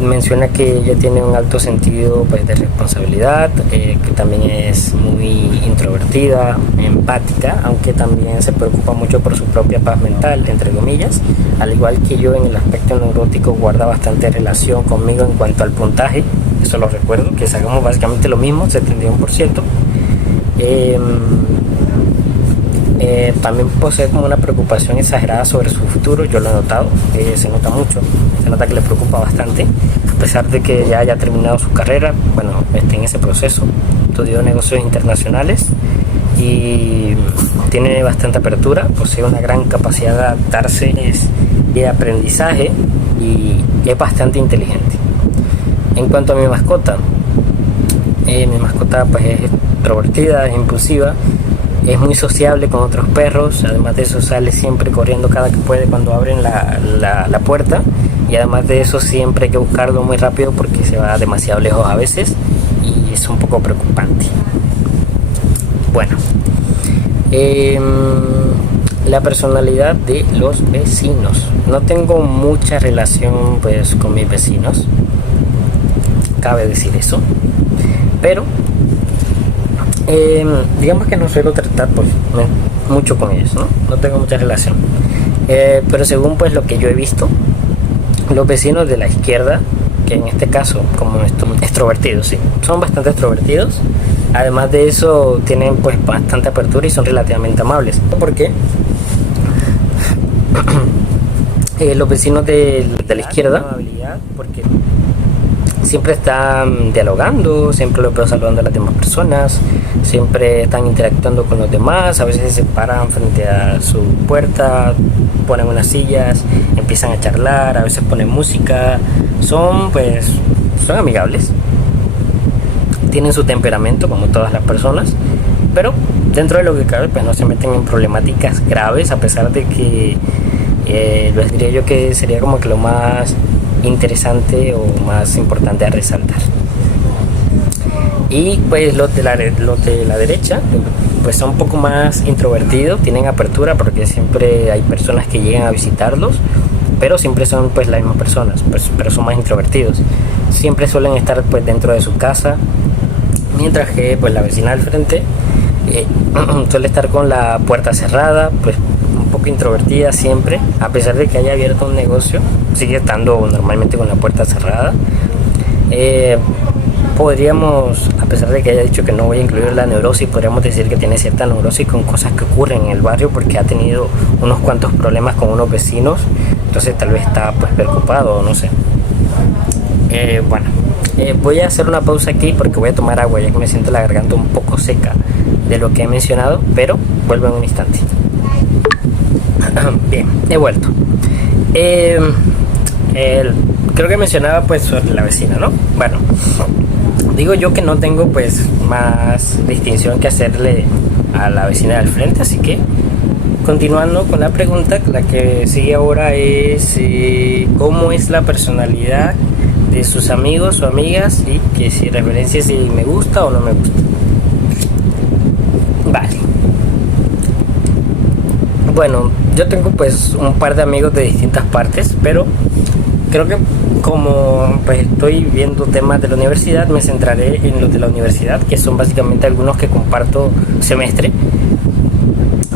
Menciona que ella tiene un alto sentido pues de responsabilidad, que también es muy introvertida, empática, aunque también se preocupa mucho por su propia paz mental, entre comillas, al igual que yo en el aspecto neurótico guarda bastante relación conmigo en cuanto al puntaje. Eso lo recuerdo, que sacamos básicamente lo mismo, 71%. También posee como una preocupación exagerada sobre su futuro, yo lo he notado, se nota mucho, se nota que le preocupa bastante, a pesar de que ya haya terminado su carrera, bueno, está en ese proceso, estudió negocios internacionales y tiene bastante apertura, posee una gran capacidad de adaptarse y de aprendizaje y es bastante inteligente. En cuanto a mi mascota pues es extrovertida, es impulsiva, es muy sociable con otros perros, además de eso sale siempre corriendo cada que puede cuando abren la puerta, y además de eso siempre hay que buscarlo muy rápido porque se va demasiado lejos a veces y es un poco preocupante. Bueno, la personalidad de los vecinos. No tengo mucha relación pues con mis vecinos, cabe decir eso, pero digamos que no suelo tratar pues mucho con ellos, no tengo mucha relación, pero según pues lo que yo he visto, los vecinos de la izquierda, que en este caso como extrovertidos, sí, son bastante extrovertidos, además de eso tienen pues bastante apertura y son relativamente amables, porque los vecinos de la izquierda, porque siempre están dialogando, siempre los veo saludando a las demás personas, siempre están interactuando con los demás, a veces se paran frente a su puerta, ponen unas sillas, empiezan a charlar, a veces ponen música, son amigables, tienen su temperamento como todas las personas, pero dentro de lo que cabe pues no se meten en problemáticas graves, a pesar de que les diría yo que sería como que lo más interesante o más importante a resaltar. Y pues los de la derecha pues son un poco más introvertidos, tienen apertura porque siempre hay personas que llegan a visitarlos, pero siempre son pues las mismas personas, pues, pero son más introvertidos, siempre suelen estar pues dentro de su casa, mientras que pues la vecina del frente suele estar con la puerta cerrada, pues un poco introvertida siempre, a pesar de que haya abierto un negocio, sigue estando normalmente con la puerta cerrada. Podríamos, a pesar de que haya dicho que no voy a incluir la neurosis, podríamos decir que tiene cierta neurosis con cosas que ocurren en el barrio porque ha tenido unos cuantos problemas con unos vecinos, entonces tal vez está pues preocupado, no sé. Voy a hacer una pausa aquí porque voy a tomar agua ya que me siento la garganta un poco seca de lo que he mencionado, pero vuelvo en un instante. Bien, he vuelto. Creo que mencionaba pues sobre la vecina, ¿no? Bueno, digo yo que no tengo pues más distinción que hacerle a la vecina del frente, así que continuando con la pregunta, la que sigue ahora es ¿cómo es la personalidad de sus amigos o amigas? Y que si referencia si me gusta o no me gusta. Vale. Bueno, yo tengo pues un par de amigos de distintas partes, pero creo que como pues estoy viendo temas de la universidad, me centraré en los de la universidad, que son básicamente algunos que comparto semestre.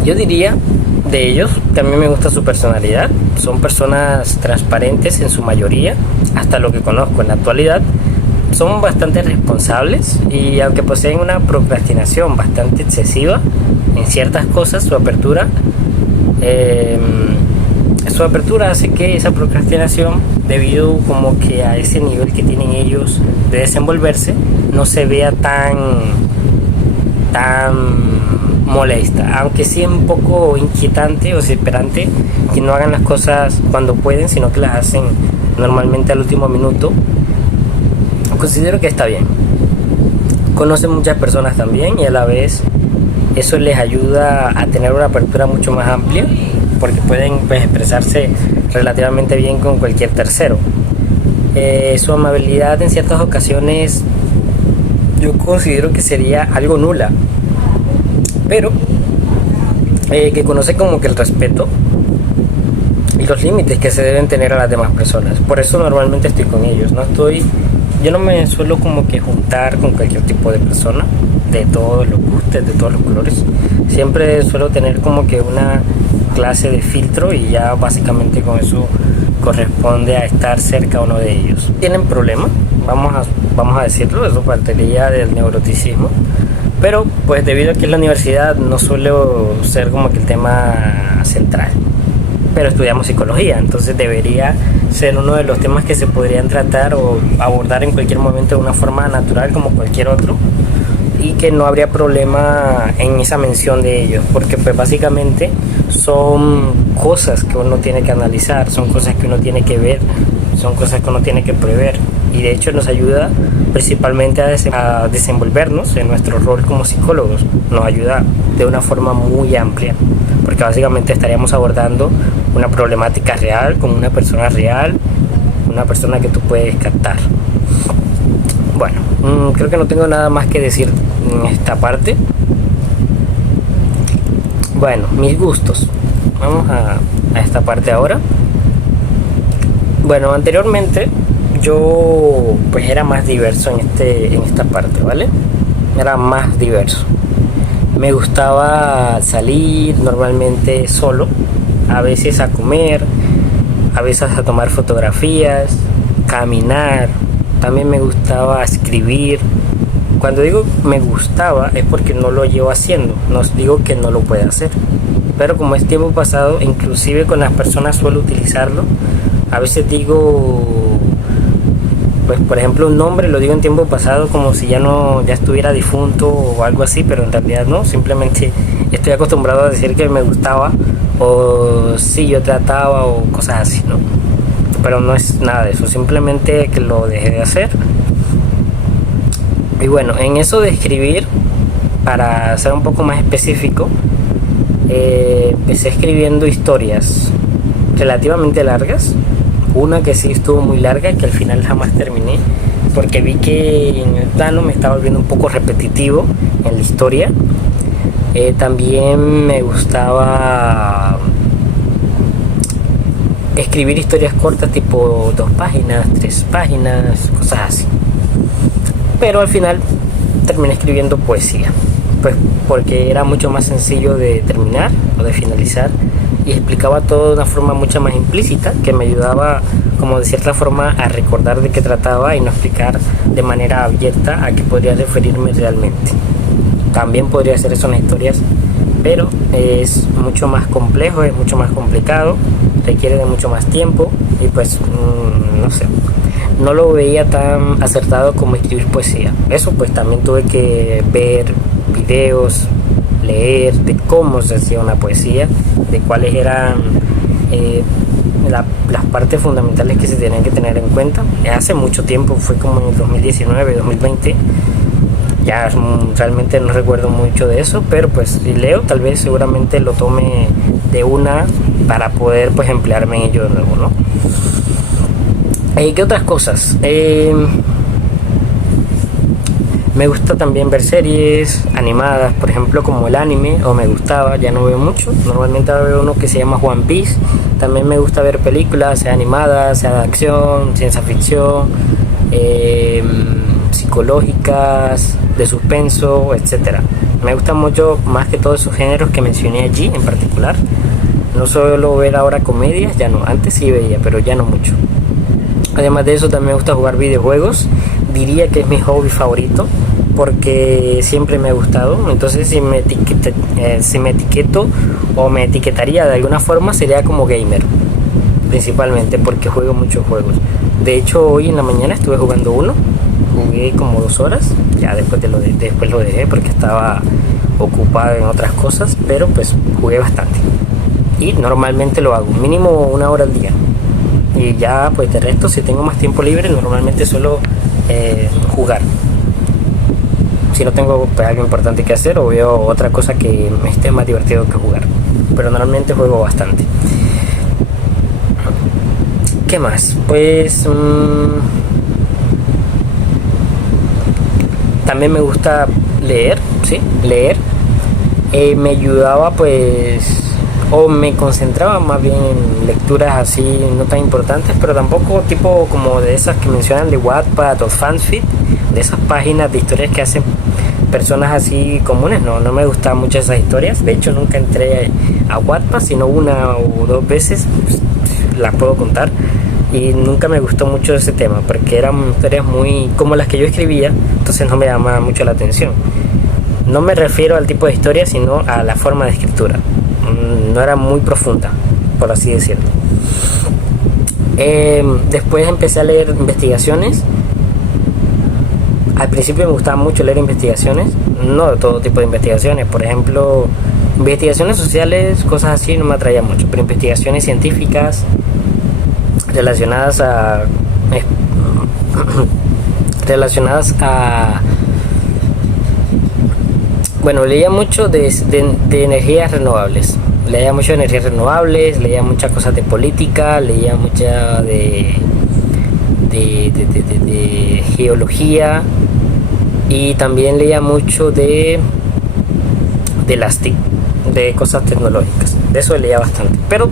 Yo diría de ellos también me gusta su personalidad. Son personas transparentes en su mayoría, hasta lo que conozco en la actualidad. Son bastante responsables y aunque poseen una procrastinación bastante excesiva en ciertas cosas, su apertura hace que esa procrastinación, debido como que a ese nivel que tienen ellos de desenvolverse, no se vea tan molesta, aunque sí un poco inquietante o desesperante que no hagan las cosas cuando pueden, sino que las hacen normalmente al último minuto. Considero que está bien. Conocen muchas personas también y a la vez eso les ayuda a tener una apertura mucho más amplia, porque pueden pues, expresarse relativamente bien con cualquier tercero. Su amabilidad en ciertas ocasiones yo considero que sería algo nula, pero que conoce como que el respeto y los límites que se deben tener a las demás personas. Por eso normalmente estoy con ellos. Yo no me suelo como que juntar con cualquier tipo de persona, de todos los gustos, de todos los colores. Siempre suelo tener como que una clase de filtro y ya básicamente con eso corresponde a estar cerca o no de ellos. Tienen problemas, vamos a decirlo, eso partiría del neuroticismo, pero pues debido a que en la universidad no suele ser como que el tema central, pero estudiamos psicología, entonces debería ser uno de los temas que se podrían tratar o abordar en cualquier momento de una forma natural como cualquier otro, y que no habría problema en esa mención de ellos, porque pues básicamente son cosas que uno tiene que analizar, son cosas que uno tiene que ver, son cosas que uno tiene que prever, y de hecho nos ayuda principalmente a desenvolvernos en nuestro rol como psicólogos. Nos ayuda de una forma muy amplia, porque básicamente estaríamos abordando una problemática real con una persona real, una persona que tú puedes captar. Bueno, creo que no tengo nada más que decir en esta parte. Bueno, mis gustos. Vamos a esta parte ahora. Bueno, anteriormente yo pues era más diverso en esta parte, ¿vale? Era más diverso. Me gustaba salir normalmente solo, a veces a comer, a veces a tomar fotografías, caminar. También me gustaba escribir. Cuando digo me gustaba es porque no lo llevo haciendo, no os digo que no lo pueda hacer, pero como es tiempo pasado, inclusive con las personas suelo utilizarlo. A veces digo, pues por ejemplo un nombre lo digo en tiempo pasado como si ya estuviera difunto o algo así, pero en realidad no, simplemente estoy acostumbrado a decir que me gustaba o si yo trataba o cosas así, ¿no? Pero no es nada de eso, simplemente que lo dejé de hacer. Y bueno, en eso de escribir, para ser un poco más específico, empecé escribiendo historias relativamente largas. Una que sí estuvo muy larga, que al final jamás terminé, porque vi que en el plano me estaba volviendo un poco repetitivo en la historia. También me gustaba escribir historias cortas, tipo 2 páginas, 3 páginas, cosas así. Pero al final terminé escribiendo poesía, pues porque era mucho más sencillo de terminar o de finalizar, y explicaba todo de una forma mucho más implícita, que me ayudaba como de cierta forma a recordar de qué trataba y no explicar de manera abierta a qué podría referirme realmente. También podría hacer eso en historias, pero es mucho más complejo, es mucho más complicado, requiere de mucho más tiempo y pues no sé, no lo veía tan acertado como escribir poesía. Eso pues también tuve que ver videos, leer de cómo se hacía una poesía, de cuáles eran las partes fundamentales que se tenían que tener en cuenta. Hace mucho tiempo, fue como en el 2019, 2020, ya realmente no recuerdo mucho de eso, pero pues si leo tal vez seguramente lo tome de una para poder pues emplearme en ello de nuevo, ¿no? ¿Qué otras cosas? Me gusta también ver series animadas, por ejemplo como el anime, o me gustaba, ya no veo mucho, normalmente veo uno que se llama One Piece. También me gusta ver películas, sea animadas, sea de acción, ciencia ficción, psicológicas, de suspenso, etcétera. Me gustan mucho más que todos esos géneros que mencioné allí en particular. No suelo ver ahora comedias, ya no. Antes sí veía, pero ya no mucho. Además de eso, también me gusta jugar videojuegos. Diría que es mi hobby favorito porque siempre me ha gustado. Entonces, si me etiqueto o me etiquetaría de alguna forma, sería como gamer, principalmente porque juego muchos juegos. De hecho, hoy en la mañana estuve jugando uno. Jugué como 2 horas. Ya después después lo dejé porque estaba ocupado en otras cosas. Pero pues jugué bastante. Y normalmente lo hago mínimo 1 hora al día. Y ya pues de resto, si tengo más tiempo libre, normalmente suelo jugar. Si no tengo pues, algo importante que hacer o veo otra cosa que me esté más divertido que jugar. Pero normalmente juego bastante. ¿Qué más? Pues también me gusta leer, ¿sí? Leer. Me ayudaba pues, o me concentraba más bien en lecturas así no tan importantes, pero tampoco tipo como de esas que mencionan de Wattpad o Fanfic, de esas páginas de historias que hacen personas así comunes. No me gustaban mucho esas historias. De hecho, nunca entré a Wattpad, sino 1 o 2 veces, pues, las puedo contar. Y nunca me gustó mucho ese tema porque eran historias muy como las que yo escribía, entonces no me llamaba mucho la atención. No me refiero al tipo de historia, sino a la forma de escritura. No era muy profunda, por así decirlo. Después empecé a leer investigaciones. Al principio me gustaba mucho leer investigaciones, no de todo tipo de investigaciones. Por ejemplo, investigaciones sociales, cosas así no me atraía mucho, pero investigaciones científicas relacionadas a bueno, leía mucho de energías renovables. Leía mucho de energías renovables, leía muchas cosas de política, leía mucha de geología, y también leía mucho de las TIC, de cosas tecnológicas. De eso leía bastante, pero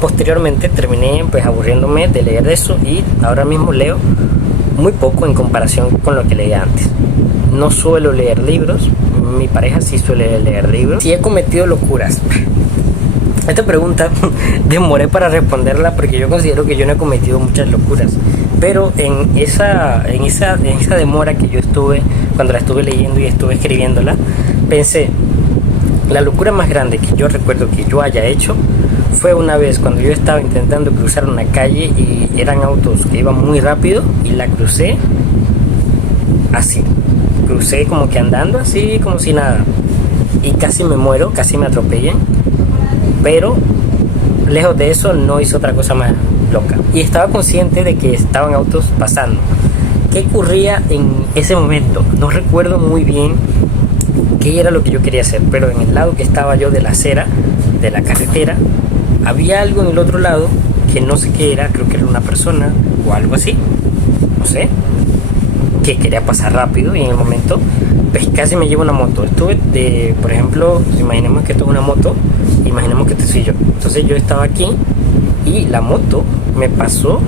posteriormente terminé pues aburriéndome de leer eso, y ahora mismo leo muy poco en comparación con lo que leía antes. No suelo leer libros. Mi pareja sí suele leer libros. Sí he cometido locuras. Esta pregunta demoré para responderla porque yo considero que yo no he cometido muchas locuras. Pero en esa demora que yo estuve, cuando la estuve leyendo y estuve escribiéndola, pensé, la locura más grande que yo recuerdo que yo haya hecho fue una vez cuando yo estaba intentando cruzar una calle y eran autos que iban muy rápido, y la crucé así. Crucé como que andando así, como si nada. Y casi me muero, casi me atropellan. Pero lejos de eso no hice otra cosa más loca. Y estaba consciente de que estaban autos pasando. ¿Qué ocurría en ese momento? No recuerdo muy bien qué era lo que yo quería hacer, pero en el lado que estaba yo de la acera, de la carretera, había algo en el otro lado que no sé qué era, creo que era una persona o algo así, no sé, que quería pasar rápido, y en el momento pues casi me lleva una moto. Por ejemplo, imaginemos que esto es una moto, imaginemos que este soy yo. Entonces yo estaba aquí y la moto me pasó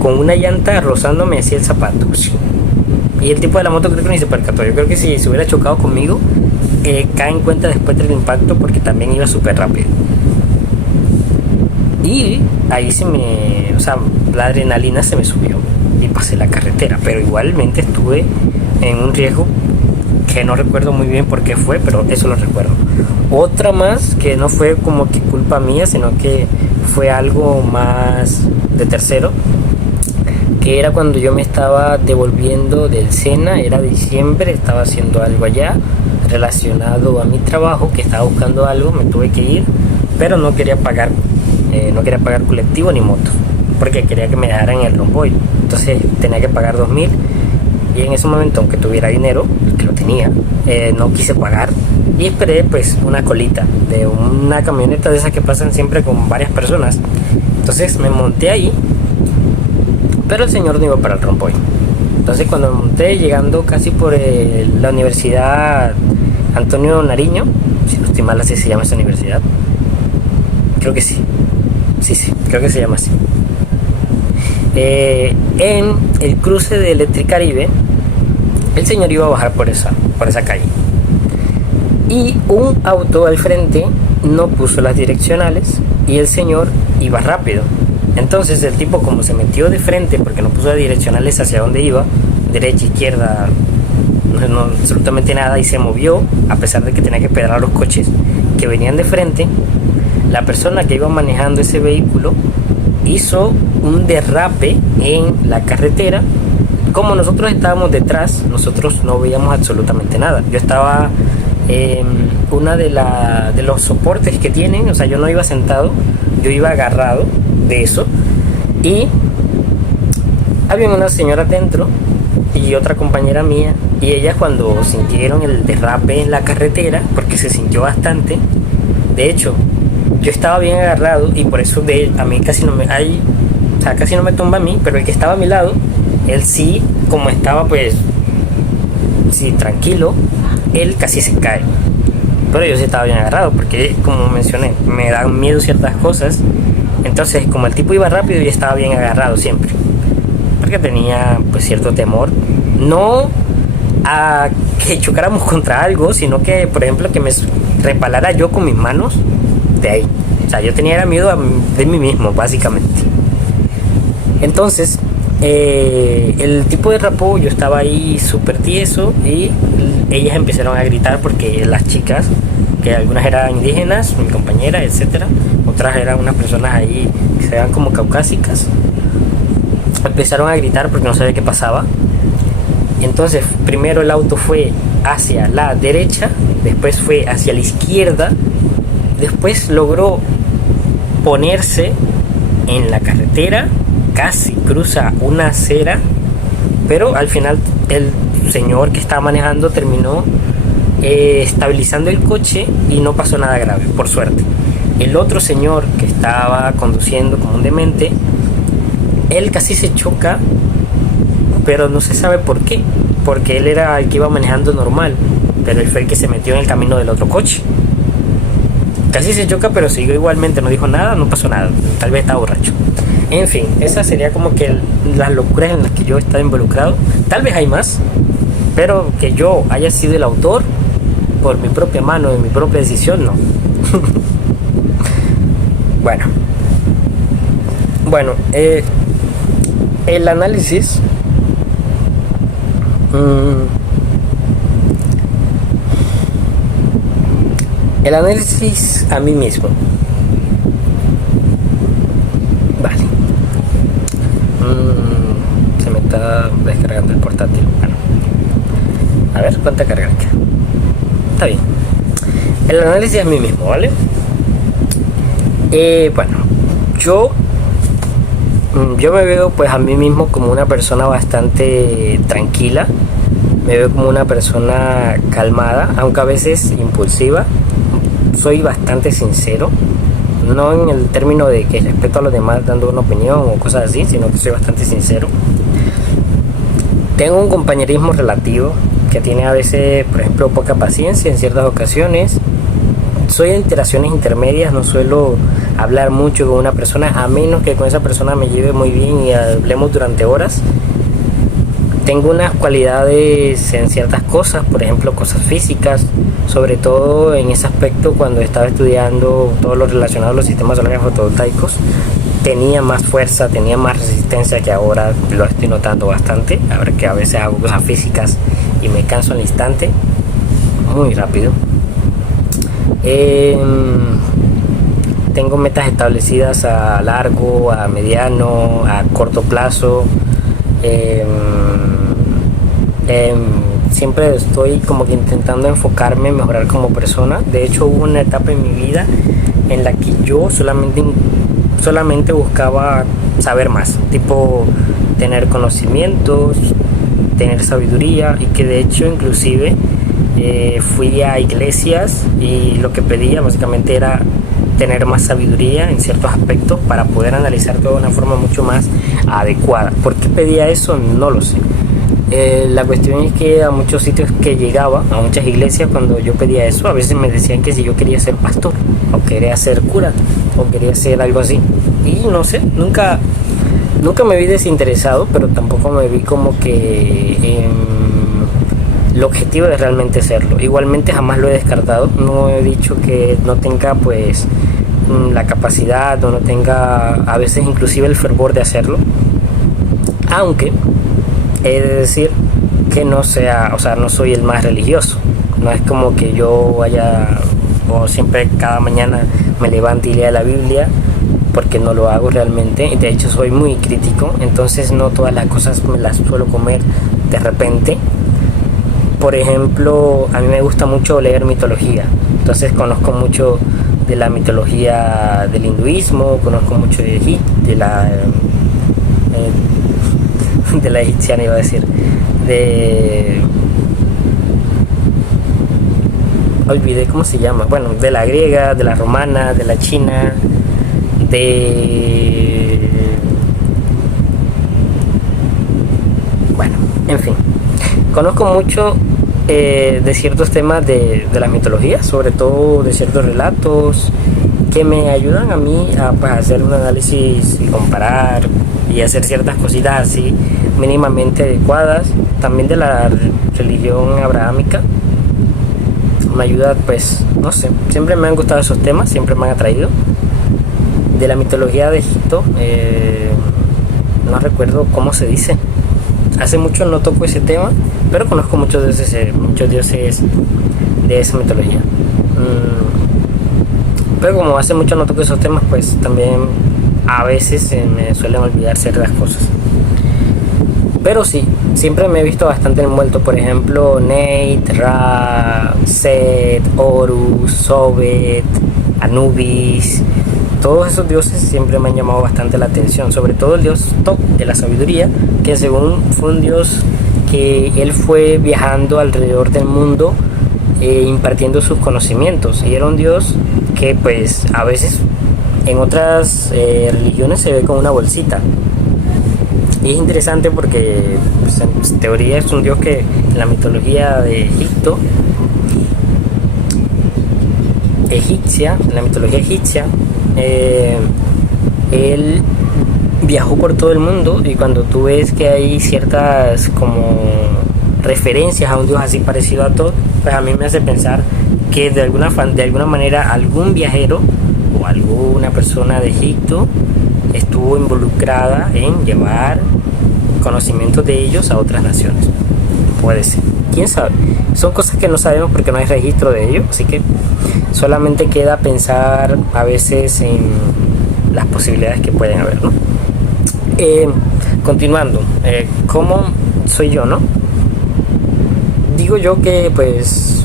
con una llanta rozándome hacia el zapato. Y el tipo de la moto creo que ni se percató. Yo creo que si se hubiera chocado conmigo, cae en cuenta después del impacto porque también iba súper rápido. Y ahí la adrenalina se me subió y pasé la carretera, pero igualmente estuve en un riesgo que no recuerdo muy bien por qué fue, pero eso lo recuerdo. Otra más que no fue como que culpa mía, sino que fue algo más de tercero, que era cuando yo me estaba devolviendo del SENA, era diciembre, estaba haciendo algo allá relacionado a mi trabajo, que estaba buscando algo, me tuve que ir, pero no quería pagar colectivo ni moto, porque quería que me dejaran el Romboy. Entonces tenía que pagar 2.000, y en ese momento, aunque tuviera dinero, que lo tenía, no quise pagar, y esperé pues una colita de una camioneta de esas que pasan siempre con varias personas. Entonces me monté ahí, pero el señor no iba para el Romboy. Entonces cuando me monté, llegando casi por la Universidad Antonio Nariño, si no estoy mal, así se llama esa universidad, creo que sí, creo que se llama así. En el cruce de Electricaribe, el señor iba a bajar por esa calle. y un auto al frente no puso las direccionales y el señor iba rápido. Entonces el tipo, como se metió de frente porque no puso las direccionales hacia dónde iba, derecha, izquierda, no, absolutamente nada, y se movió a pesar de que tenía que pedalear los coches que venían de frente. La persona que iba manejando ese vehículo hizo un derrape en la carretera. Como nosotros estábamos detrás, nosotros no veíamos absolutamente nada. Yo estaba en una de los soportes que tienen, o sea, yo no iba sentado, yo iba agarrado de eso, y había una señora dentro y otra compañera mía, y ellas, cuando sintieron el derrape en la carretera, porque se sintió bastante, de hecho yo estaba bien agarrado y por eso a mí casi no me o sea, casi no me tumba a mí, pero el que estaba a mi lado, él sí, como estaba pues sí, tranquilo, él casi se cae. Pero yo sí estaba bien agarrado porque, como mencioné, me dan miedo ciertas cosas. Entonces, como el tipo iba rápido, yo estaba bien agarrado siempre, porque tenía pues cierto temor, no a que chocáramos contra algo, sino que, por ejemplo, que me repalara yo con mis manos de ahí. O sea, yo tenía miedo de mí mismo, básicamente. Entonces, el tipo derrapó, yo estaba ahí súper tieso y ellas empezaron a gritar porque las chicas, que algunas eran indígenas, mi compañera, etcétera, otras eran unas personas ahí que se veían como caucásicas, empezaron a gritar porque no sabía qué pasaba. Entonces, primero el auto fue hacia la derecha, después fue hacia la izquierda, después logró ponerse en la carretera, casi cruza una acera, pero al final el señor que estaba manejando terminó estabilizando el coche y no pasó nada grave, por suerte. El otro señor que estaba conduciendo como un demente, él casi se choca, pero no se sabe por qué, porque él era el que iba manejando normal, pero él fue el que se metió en el camino del otro coche. Casi se choca, pero siguió igualmente, no dijo nada, no pasó nada, tal vez estaba borracho. En fin, esa sería como que las locuras en las que yo he estado involucrado. Tal vez hay más, pero que yo haya sido el autor por mi propia mano, de mi propia decisión, no. Bueno, el análisis a mí mismo. Vale. Se me está descargando el portátil. Bueno, a ver cuánta carga queda. Está bien. El análisis a mí mismo, ¿vale? Bueno, yo me veo pues a mí mismo como una persona bastante tranquila. Me veo como una persona calmada, aunque a veces impulsiva. Soy bastante sincero, no en el término de que respeto a los demás dando una opinión o cosas así, sino que soy bastante sincero. Tengo un compañerismo relativo que tiene a veces, por ejemplo, poca paciencia en ciertas ocasiones. Soy de interacciones intermedias, no suelo hablar mucho con una persona, a menos que con esa persona me lleve muy bien y hablemos durante horas. Tengo unas cualidades en ciertas cosas, por ejemplo, cosas físicas, sobre todo en ese aspecto cuando estaba estudiando todo lo relacionado a los sistemas solares fotovoltaicos. Tenía más fuerza, tenía más resistencia que ahora, lo estoy notando bastante. Ahora que a veces hago cosas físicas y me canso al instante, muy rápido. Tengo metas establecidas a largo, a mediano, a corto plazo. Siempre estoy como que intentando enfocarme, mejorar como persona. De hecho, hubo una etapa en mi vida en la que yo solamente buscaba saber más, tipo tener conocimientos, tener sabiduría, y que de hecho inclusive fui a iglesias y lo que pedía básicamente era tener más sabiduría en ciertos aspectos para poder analizar todo de una forma mucho más adecuada. ¿Por qué pedía eso? No lo sé. La cuestión es que a muchos sitios que llegaba, a muchas iglesias, cuando yo pedía eso, a veces me decían que si yo quería ser pastor, o quería ser cura, o quería ser algo así. Y no sé, nunca me vi desinteresado, pero tampoco me vi como que el objetivo es realmente serlo. Igualmente jamás lo he descartado, no he dicho que no tenga pues la capacidad o no tenga a veces inclusive el fervor de hacerlo, aunque he de decir que no sea, o sea, no soy el más religioso. No es como que yo vaya o siempre cada mañana me levante y lea la Biblia, porque no lo hago realmente. De hecho soy muy crítico, entonces no todas las cosas me las suelo comer de repente. Por ejemplo, a mí me gusta mucho leer mitología, entonces conozco mucho de la mitología del hinduismo, conozco mucho de la egipciana, iba a decir, olvidé cómo se llama, bueno, de la griega, de la romana, de la china, bueno, en fin, conozco mucho de ciertos temas de la mitología, sobre todo de ciertos relatos que me ayudan a mí a pues, hacer un análisis y comparar y hacer ciertas cositas así mínimamente adecuadas. También de la religión abrahámica me ayuda, pues, no sé, siempre me han gustado esos temas, siempre me han atraído. De la mitología de Egipto, no recuerdo cómo se dice. Hace mucho no toco ese tema, pero conozco muchos dioses de esa mitología. Pero como hace mucho no toco esos temas, pues también a veces me suelen olvidar ciertas cosas. Pero sí, siempre me he visto bastante envuelto. Por ejemplo, Nate, Ra, Set, Horus, Sobet, Anubis. Todos esos dioses siempre me han llamado bastante la atención, sobre todo el dios Top de la sabiduría, que según fue un dios que él fue viajando alrededor del mundo impartiendo sus conocimientos, y era un dios que pues a veces en otras religiones se ve con una bolsita, y es interesante porque pues, en teoría es un dios que en la mitología de Egipto en la mitología egipcia, él viajó por todo el mundo, y cuando tú ves que hay ciertas como referencias a un dios así parecido a Thoth, pues a mí me hace pensar que de alguna manera algún viajero o alguna persona de Egipto estuvo involucrada en llevar conocimientos de ellos a otras naciones. Puede ser, quién sabe, son cosas que no sabemos porque no hay registro de ello, así que solamente queda pensar a veces en las posibilidades que pueden haber, ¿no? Continuando, ¿cómo soy yo, no? Digo yo que pues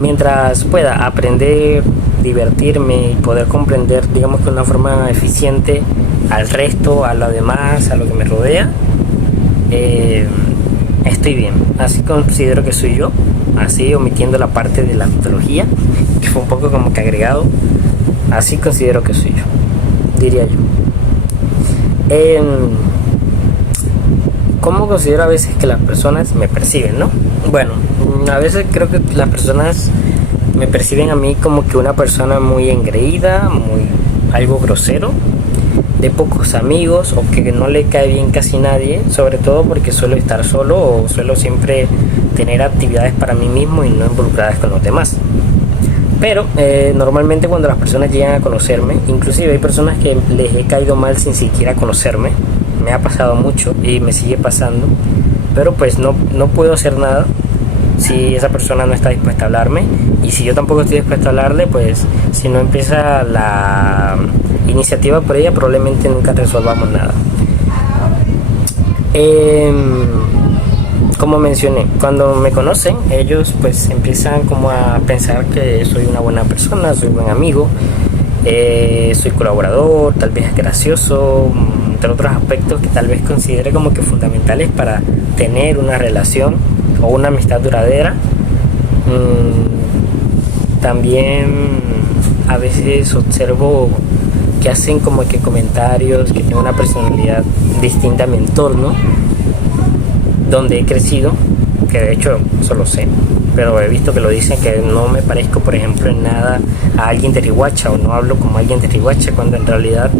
mientras pueda aprender, divertirme y poder comprender, digamos que de una forma eficiente al resto, a lo demás, a lo que me rodea, estoy bien. Así considero que soy yo, así omitiendo la parte de la mitología, que fue un poco como que agregado. Así considero que soy yo, diría yo. ¿Cómo considero a veces que las personas me perciben, no? Bueno, a veces creo que las personas me perciben a mí como que una persona muy engreída, algo grosero, de pocos amigos, o que no le cae bien casi nadie, sobre todo porque suelo estar solo o suelo siempre tener actividades para mí mismo y no involucradas con los demás. Pero normalmente cuando las personas llegan a conocerme, inclusive hay personas que les he caído mal sin siquiera conocerme, me ha pasado mucho y me sigue pasando, pero pues no puedo hacer nada si esa persona no está dispuesta a hablarme, y si yo tampoco estoy dispuesto a hablarle, pues si no empieza la iniciativa por ella, probablemente nunca resolvamos nada. Como mencioné, cuando me conocen, ellos pues empiezan como a pensar que soy una buena persona, soy buen amigo, soy colaborador, tal vez gracioso, entre otros aspectos que tal vez considere como que fundamentales para tener una relación o una amistad duradera. También a veces observo que hacen como que comentarios, que tengo una personalidad distinta a mi entorno donde he crecido, que de hecho eso lo sé, pero he visto que lo dicen, que no me parezco por ejemplo en nada a alguien de Riohacha, o no hablo como alguien de Riohacha, cuando en realidad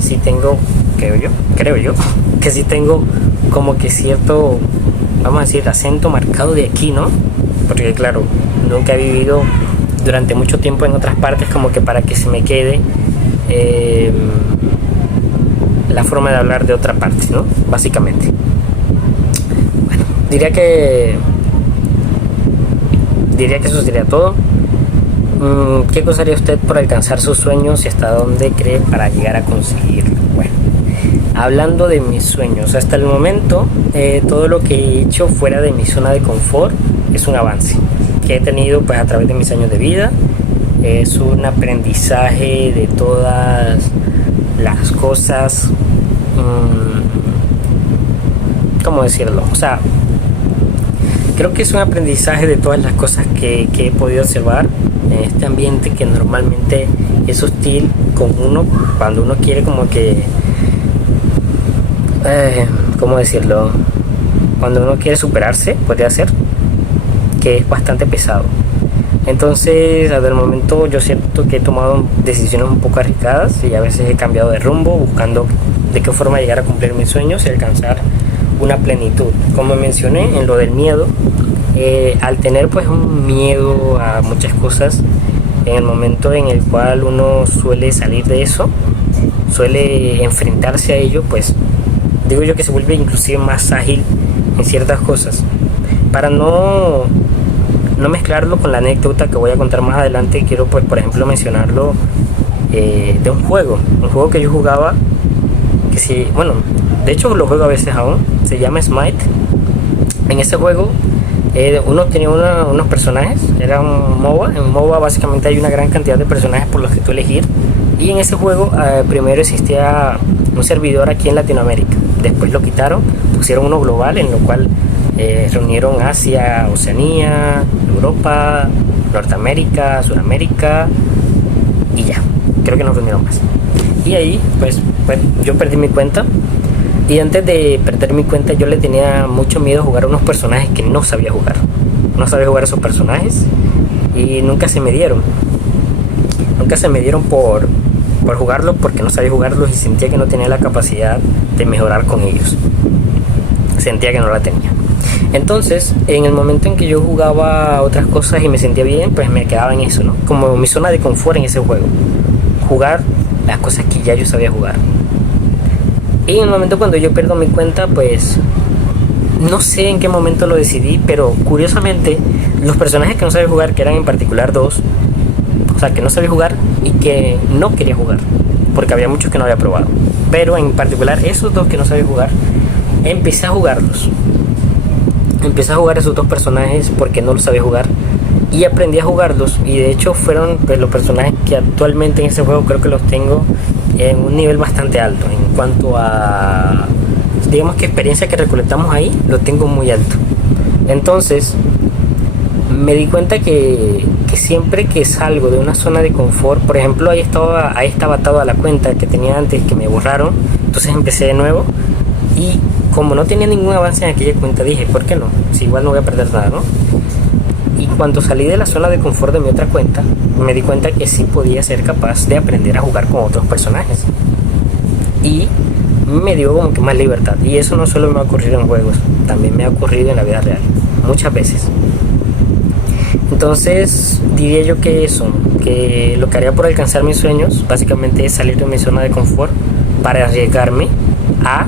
sí tengo, creo yo, que sí tengo como que cierto vamos a decir, acento marcado de aquí, ¿no? Porque claro, nunca he vivido durante mucho tiempo en otras partes como que para que se me quede la forma de hablar de otra parte, ¿no? Básicamente. Bueno, diría que eso sería todo. ¿Qué cosa haría usted por alcanzar sus sueños y hasta dónde cree para llegar a conseguirlo? Bueno, hablando de mis sueños, hasta el momento todo lo que he hecho fuera de mi zona de confort es un avance que he tenido pues a través de mis años de vida. Es un aprendizaje de todas las cosas, ¿cómo decirlo? O sea, creo que es un aprendizaje de todas las cosas que he podido observar en este ambiente que normalmente es hostil con uno cuando uno quiere como que ¿cómo decirlo? Cuando uno quiere superarse, podría ser, que es bastante pesado. Entonces, hasta el momento yo siento que he tomado decisiones un poco arriesgadas y a veces he cambiado de rumbo buscando de qué forma llegar a cumplir mis sueños y alcanzar una plenitud. Como mencioné en lo del miedo, al tener pues un miedo a muchas cosas, en el momento en el cual uno suele salir de eso, suele enfrentarse a ello, pues digo yo que se vuelve inclusive más ágil en ciertas cosas. Para no mezclarlo con la anécdota que voy a contar más adelante, quiero pues por ejemplo mencionarlo de un juego que yo jugaba, que sí, bueno, de hecho lo juego a veces aún, se llama Smite. En ese juego uno tenía unos personajes, era un MOBA. En MOBA básicamente hay una gran cantidad de personajes por los que tú elegir, y en ese juego primero existía un servidor aquí en Latinoamérica, después lo quitaron, pusieron uno global en lo cual reunieron Asia, Oceanía, Europa, Norteamérica, Sudamérica y ya, creo que no reunieron más. Y ahí pues yo perdí mi cuenta, y antes de perder mi cuenta yo le tenía mucho miedo a jugar a unos personajes que no sabía jugar esos personajes, y nunca se me dieron por jugarlos, porque no sabía jugarlos y sentía que no tenía la capacidad de mejorar con ellos, sentía que no la tenía. Entonces, en el momento en que yo jugaba otras cosas y me sentía bien, pues me quedaba en eso, ¿no? Como mi zona de confort en ese juego, jugar las cosas que ya yo sabía jugar. Y en el momento cuando yo pierdo mi cuenta, pues no sé en qué momento lo decidí, pero curiosamente los personajes que no sabía jugar, que eran en particular dos, o sea, que no sabía jugar y que no quería jugar, porque había muchos que no había probado, pero en particular esos dos que no sabía jugar, empecé a jugarlos. Empecé a jugar esos dos personajes porque no los sabía jugar, y aprendí a jugarlos, y de hecho fueron pues los personajes que actualmente en ese juego creo que los tengo en un nivel bastante alto. En cuanto a, digamos que experiencia que recolectamos ahí, lo tengo muy alto. Entonces me di cuenta que siempre que salgo de una zona de confort, por ejemplo ahí estaba atado a la cuenta que tenía antes, que me borraron, entonces empecé de nuevo, y como no tenía ningún avance en aquella cuenta, dije, ¿por qué no? Si igual no voy a perder nada, ¿no? Y cuando salí de la zona de confort de mi otra cuenta, me di cuenta que sí podía ser capaz de aprender a jugar con otros personajes, y me dio como que más libertad. Y eso no solo me ha ocurrido en juegos, también me ha ocurrido en la vida real, muchas veces. Entonces diría yo que eso, que lo que haría por alcanzar mis sueños básicamente es salir de mi zona de confort para arriesgarme a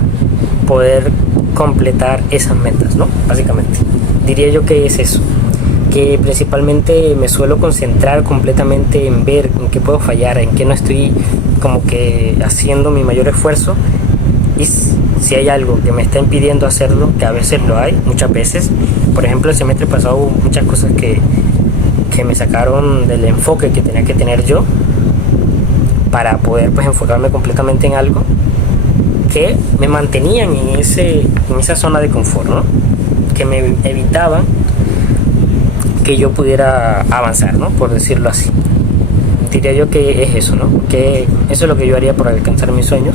poder completar esas metas, ¿no? Básicamente diría yo que es eso, que principalmente me suelo concentrar completamente en ver en qué puedo fallar, en qué no estoy como que haciendo mi mayor esfuerzo, y si hay algo que me está impidiendo hacerlo, que a veces lo hay, muchas veces. Por ejemplo, el semestre pasado hubo muchas cosas que me sacaron del enfoque que tenía que tener yo para poder pues enfocarme completamente en algo, que me mantenían en esa zona de confort, ¿no? Que me evitaban que yo pudiera avanzar, ¿no? Por decirlo así. Diría yo que es eso, ¿no? Que eso es lo que yo haría por alcanzar mis sueños,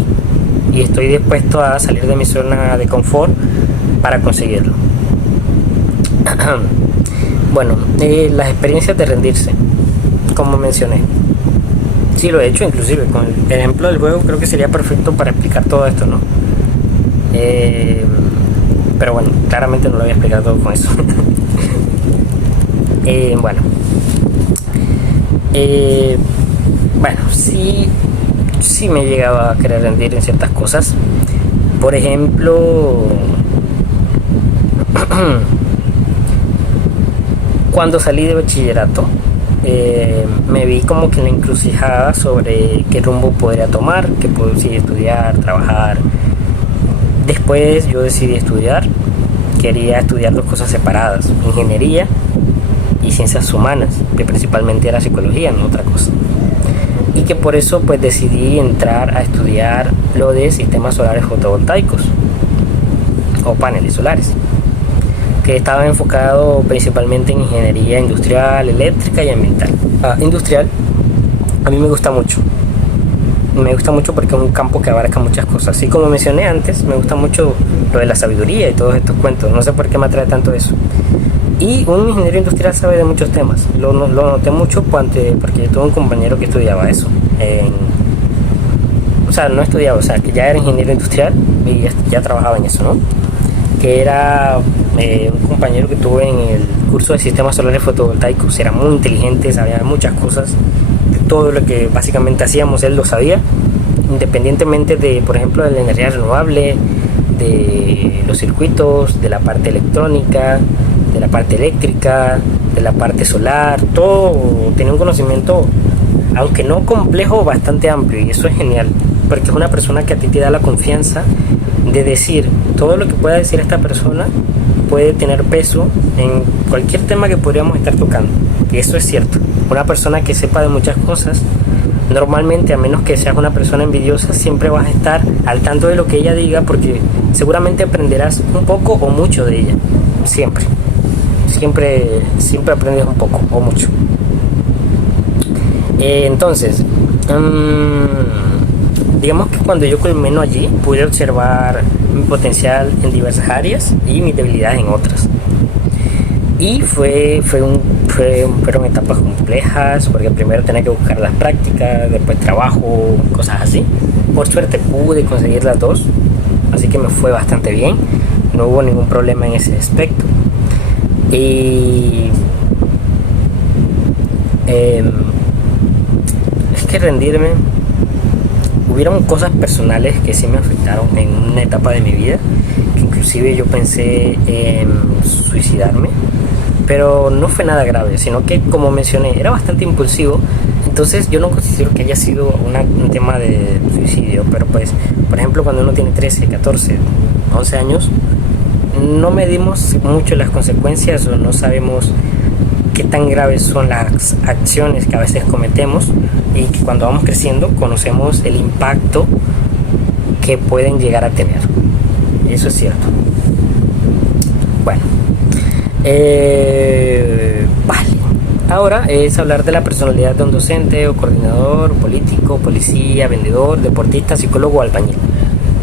y estoy dispuesto a salir de mi zona de confort para conseguirlo. Bueno, las experiencias de rendirse, como mencioné, sí lo he hecho, inclusive con el ejemplo del juego creo que sería perfecto para explicar todo esto, ¿no? Pero bueno, claramente no lo había explicado todo con eso. Bueno, bueno, sí me he llegado a querer rendir en ciertas cosas. Por ejemplo, cuando salí de bachillerato, me vi como que en la encrucijada sobre qué rumbo podría tomar, qué puedo seguir estudiar, trabajar. Después yo decidí estudiar, quería estudiar dos cosas separadas, ingeniería y ciencias humanas, que principalmente era psicología, no otra cosa. Y que por eso pues decidí entrar a estudiar lo de sistemas solares fotovoltaicos o paneles solares, que estaba enfocado principalmente en ingeniería industrial, eléctrica y ambiental. Industrial a mí me gusta mucho porque es un campo que abarca muchas cosas. Y como mencioné antes, me gusta mucho lo de la sabiduría y todos estos cuentos. No sé por qué me atrae tanto eso. Y un ingeniero industrial sabe de muchos temas. Lo noté mucho porque tuve un compañero que estudiaba eso. O sea, no estudiaba, o sea, que ya era ingeniero industrial y ya trabajaba en eso, ¿no? Que era un compañero que tuve en el curso de sistemas solares fotovoltaicos. Era muy inteligente, sabía muchas cosas. Todo lo que básicamente hacíamos él lo sabía, independientemente de, por ejemplo, de la energía renovable, de los circuitos, de la parte electrónica, de la parte eléctrica, de la parte solar. Todo tenía un conocimiento, aunque no complejo, bastante amplio, y eso es genial porque es una persona que a ti te da la confianza de decir todo lo que pueda decir esta persona puede tener peso en cualquier tema que podríamos estar tocando. Y eso es cierto. Una persona que sepa de muchas cosas, normalmente, a menos que seas una persona envidiosa, siempre vas a estar al tanto de lo que ella diga, porque seguramente aprenderás un poco o mucho de ella. Siempre aprendes un poco o mucho. Entonces, digamos que cuando yo culmino allí, pude observar mi potencial en diversas áreas y mis debilidades en otras. Y fueron etapas complejas, porque primero tenía que buscar las prácticas, después trabajo, cosas así. Por suerte pude conseguir las dos, así que me fue bastante bien. No hubo ningún problema en ese aspecto. Y es que rendirme, hubieron cosas personales que sí me afectaron en una etapa de mi vida, que inclusive yo pensé en suicidarme, pero no fue nada grave, sino que, como mencioné, era bastante impulsivo. Entonces yo no considero que haya sido un tema de suicidio, pero pues, por ejemplo, cuando uno tiene 13, 14, 11 años, no medimos mucho las consecuencias o no sabemos qué tan graves son las acciones que a veces cometemos, y que cuando vamos creciendo conocemos el impacto que pueden llegar a tener. Eso es cierto. Bueno, vale. Ahora es hablar de la personalidad de un docente o coordinador, político, policía, vendedor, deportista, psicólogo o albañil.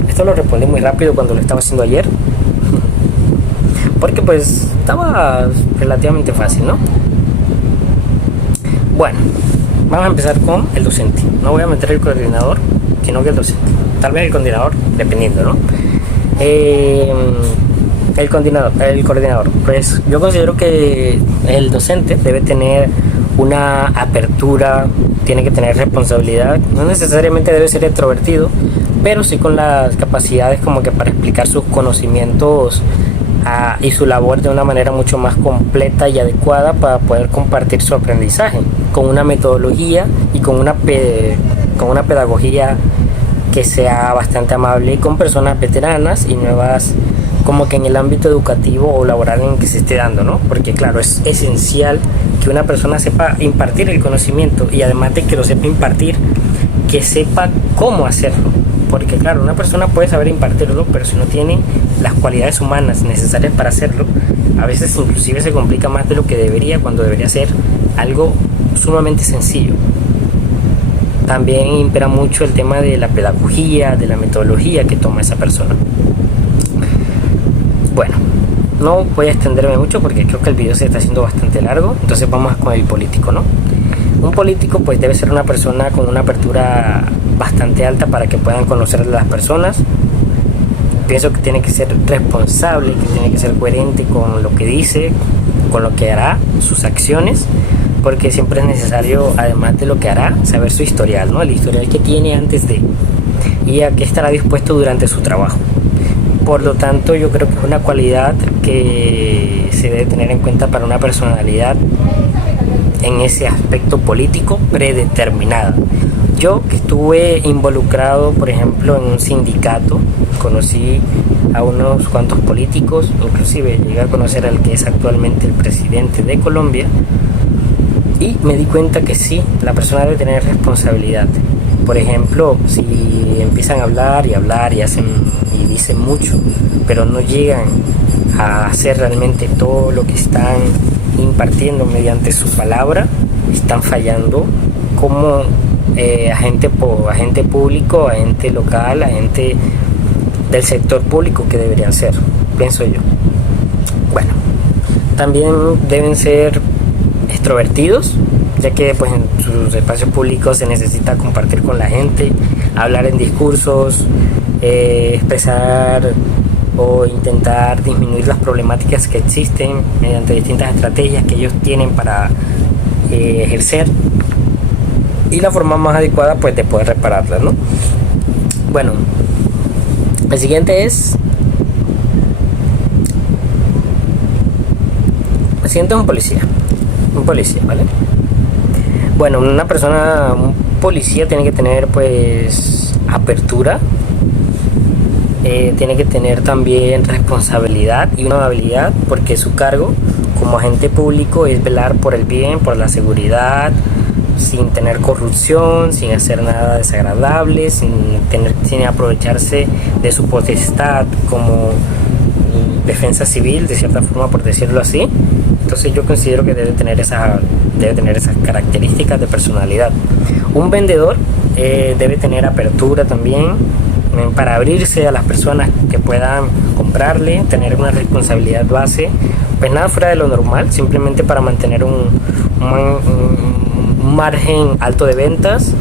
Esto lo respondí muy rápido cuando lo estaba haciendo ayer, porque pues estaba relativamente fácil, ¿no? Bueno, vamos a empezar con el docente. No voy a meter el coordinador, sino que el docente. Tal vez el coordinador, dependiendo, ¿no? El coordinador. Pues yo considero que el docente debe tener una apertura, tiene que tener responsabilidad. No necesariamente debe ser extrovertido, pero sí con las capacidades como que para explicar sus conocimientos y su labor de una manera mucho más completa y adecuada para poder compartir su aprendizaje con una metodología y con una pedagogía que sea bastante amable, y con personas veteranas y nuevas, como que en el ámbito educativo o laboral en que se esté dando, ¿no? Porque claro, es esencial que una persona sepa impartir el conocimiento, y además de que lo sepa impartir, que sepa cómo hacerlo. Porque claro, una persona puede saber impartirlo, pero si no tiene las cualidades humanas necesarias para hacerlo, a veces inclusive se complica más de lo que debería, cuando debería ser algo sumamente sencillo. También impera mucho el tema de la pedagogía, de la metodología que toma esa persona. Bueno, no voy a extenderme mucho porque creo que el video se está haciendo bastante largo, entonces vamos con el político, ¿no? Un político pues debe ser una persona con una apertura bastante alta para que puedan conocer a las personas, Pienso que tiene que ser responsable, que tiene que ser coherente con lo que dice, con lo que hará, sus acciones, porque siempre es necesario, además de lo que hará, saber su historial, ¿no? El historial que tiene antes de y a qué estará dispuesto durante su trabajo. Por lo tanto, yo creo que es una cualidad que se debe tener en cuenta para una personalidad en ese aspecto político predeterminada. Yo, que estuve involucrado, por ejemplo, en un sindicato, conocí a unos cuantos políticos, inclusive llegué a conocer al que es actualmente el presidente de Colombia, y me di cuenta que sí, la persona debe tener responsabilidad. Por ejemplo, si empiezan a hablar y hacen y dicen mucho, pero no llegan a hacer realmente todo lo que están impartiendo mediante su palabra, están fallando como agente público, agente local, agente del sector público que deberían ser, pienso yo. Bueno, también deben ser extrovertidos, ya que pues en sus espacios públicos se necesita compartir con la gente, hablar en discursos, expresar o intentar disminuir las problemáticas que existen mediante distintas estrategias que ellos tienen para ejercer, y la forma más adecuada pues de poder repararlas, ¿no? Bueno, el siguiente es un policía, ¿vale? Bueno, un policía tiene que tener pues apertura, tiene que tener también responsabilidad y una habilidad, porque su cargo como agente público es velar por el bien, por la seguridad, sin tener corrupción, sin hacer nada desagradable, sin aprovecharse de su potestad como defensa civil, de cierta forma, por decirlo así. Entonces yo considero que debe tener esas características de personalidad. Un vendedor debe tener apertura también para abrirse a las personas que puedan comprarle, tener una responsabilidad base, pues nada fuera de lo normal, simplemente para mantener un margen alto de ventas,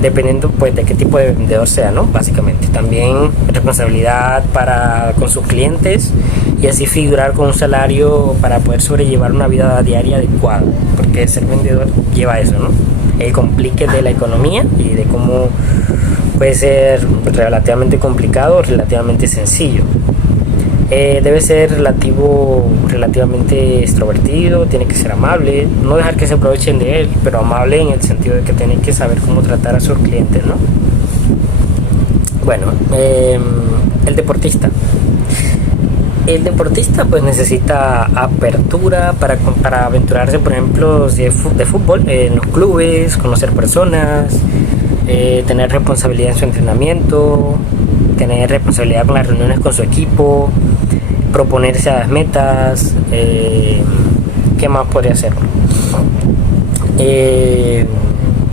dependiendo pues de qué tipo de vendedor sea, ¿no? Básicamente también responsabilidad con sus clientes, y así figurar con un salario para poder sobrellevar una vida diaria adecuada, porque ser vendedor lleva eso, ¿no? El complique de la economía y de cómo puede ser relativamente complicado o relativamente sencillo. Debe ser relativamente extrovertido, tiene que ser amable, no dejar que se aprovechen de él, pero amable en el sentido de que tiene que saber cómo tratar a sus clientes, ¿no? Bueno, el deportista pues necesita apertura para aventurarse, por ejemplo, de fútbol, en los clubes, conocer personas, tener responsabilidad en su entrenamiento, tener responsabilidad con las reuniones con su equipo, proponerse a las metas. ¿Qué más podría hacer?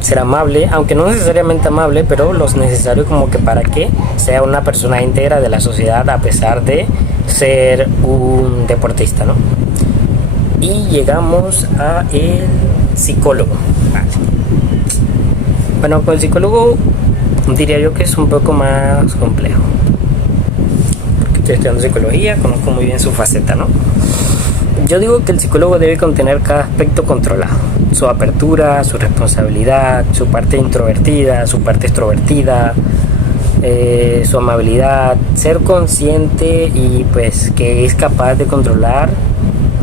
Ser amable, aunque no necesariamente amable, pero lo necesario como que para que sea una persona íntegra de la sociedad, a pesar de ser un deportista, ¿no? Y llegamos a el psicólogo. Vale. Bueno, con el psicólogo diría yo que es un poco más complejo, porque estoy estudiando psicología, conozco muy bien su faceta, ¿no? Yo digo que el psicólogo debe contener cada aspecto controlado: su apertura, su responsabilidad, su parte introvertida, su parte extrovertida, su amabilidad, ser consciente y pues que es capaz de controlar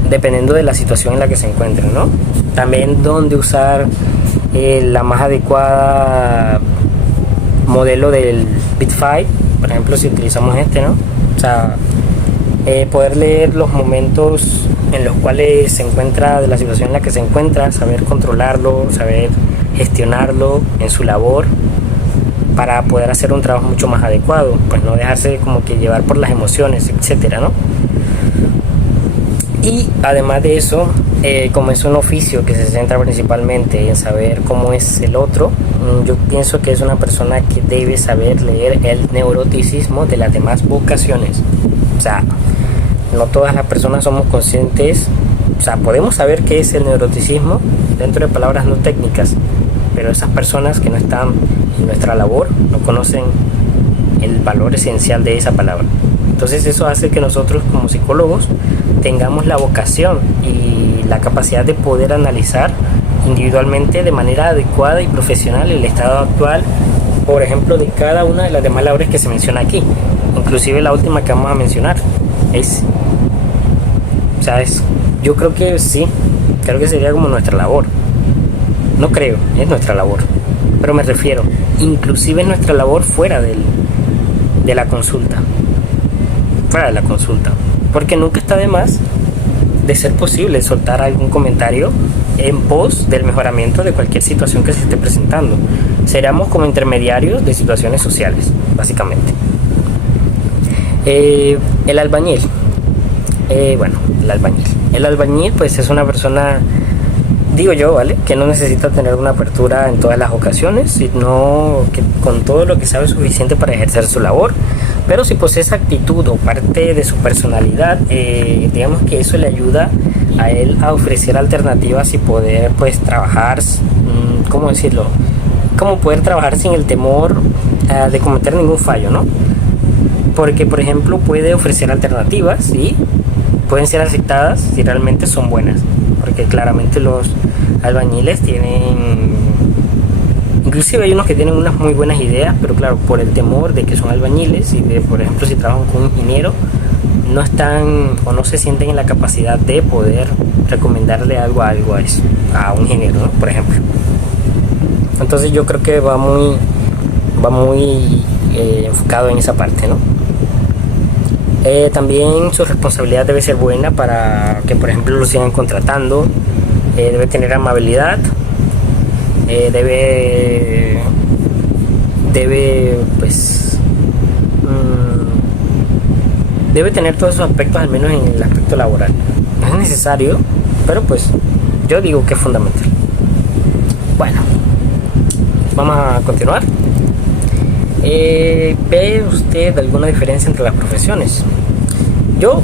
dependiendo de la situación en la que se encuentre, ¿no? También dónde usar la más adecuada modelo del Big Five, por ejemplo, si utilizamos ¿no? O sea, poder leer los momentos en los cuales se encuentra, de la situación en la que se encuentra, saber controlarlo, saber gestionarlo en su labor para poder hacer un trabajo mucho más adecuado, pues no dejarse como que llevar por las emociones, etcétera, ¿no? Y además de eso, como es un oficio que se centra principalmente en saber cómo es el otro, yo pienso que es una persona que debe saber leer el neuroticismo de las demás vocaciones. O sea, no todas las personas somos conscientes, o sea, podemos saber qué es el neuroticismo dentro de palabras no técnicas, pero esas personas que no están en nuestra labor no conocen el valor esencial de esa palabra. Entonces eso hace que nosotros como psicólogos tengamos la vocación y la capacidad de poder analizar individualmente de manera adecuada y profesional el estado actual, por ejemplo, de cada una de las demás labores que se menciona aquí, inclusive la última que vamos a mencionar. Yo creo que sí, creo que sería como nuestra labor. No creo, es nuestra labor, pero me refiero, inclusive es nuestra labor de la consulta, porque nunca está de más, de ser posible, soltar algún comentario en pos del mejoramiento de cualquier situación que se esté presentando. Seríamos como intermediarios de situaciones sociales, básicamente. El albañil. El albañil pues es una persona, digo yo, ¿vale?, que no necesita tener una apertura en todas las ocasiones, sino que con todo lo que sabe es suficiente para ejercer su labor. Pero si posee esa actitud o parte de su personalidad, digamos que eso le ayuda a él a ofrecer alternativas y poder pues trabajar, ¿cómo decirlo? Como poder trabajar sin el temor de cometer ningún fallo, ¿no? Porque, por ejemplo, puede ofrecer alternativas y pueden ser aceptadas si realmente son buenas. Porque claramente los albañiles tienen, inclusive hay unos que tienen unas muy buenas ideas, pero claro, por el temor de que son albañiles y de, por ejemplo, si trabajan con un ingeniero, no están o no se sienten en la capacidad de poder recomendarle algo a un ingeniero, ¿no?, por ejemplo. Entonces yo creo que va muy enfocado en esa parte, ¿no? También su responsabilidad debe ser buena para que, por ejemplo, lo sigan contratando. Debe tener amabilidad, debe tener todos esos aspectos, al menos en el aspecto laboral. No es necesario, pero pues yo digo que es fundamental. Bueno, vamos a continuar. ¿Ve usted alguna diferencia entre las profesiones? Yo,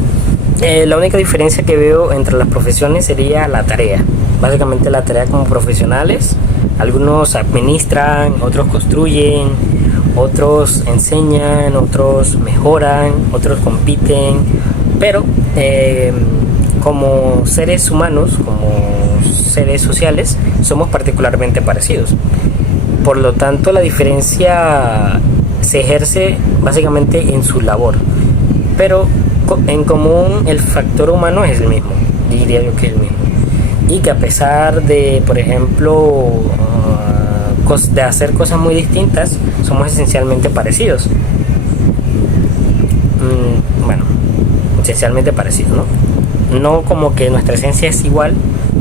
la única diferencia que veo entre las profesiones sería la tarea. Básicamente la tarea como profesionales. Algunos administran, otros construyen, otros enseñan, otros mejoran, otros compiten. Pero como seres humanos, como seres sociales, somos particularmente parecidos. Por lo tanto, la diferencia se ejerce básicamente en su labor, pero en común el factor humano es el mismo, diría yo que es el mismo. Y que a pesar de, por ejemplo, de hacer cosas muy distintas, somos esencialmente parecidos. Esencialmente parecidos, ¿no? No como que nuestra esencia es igual,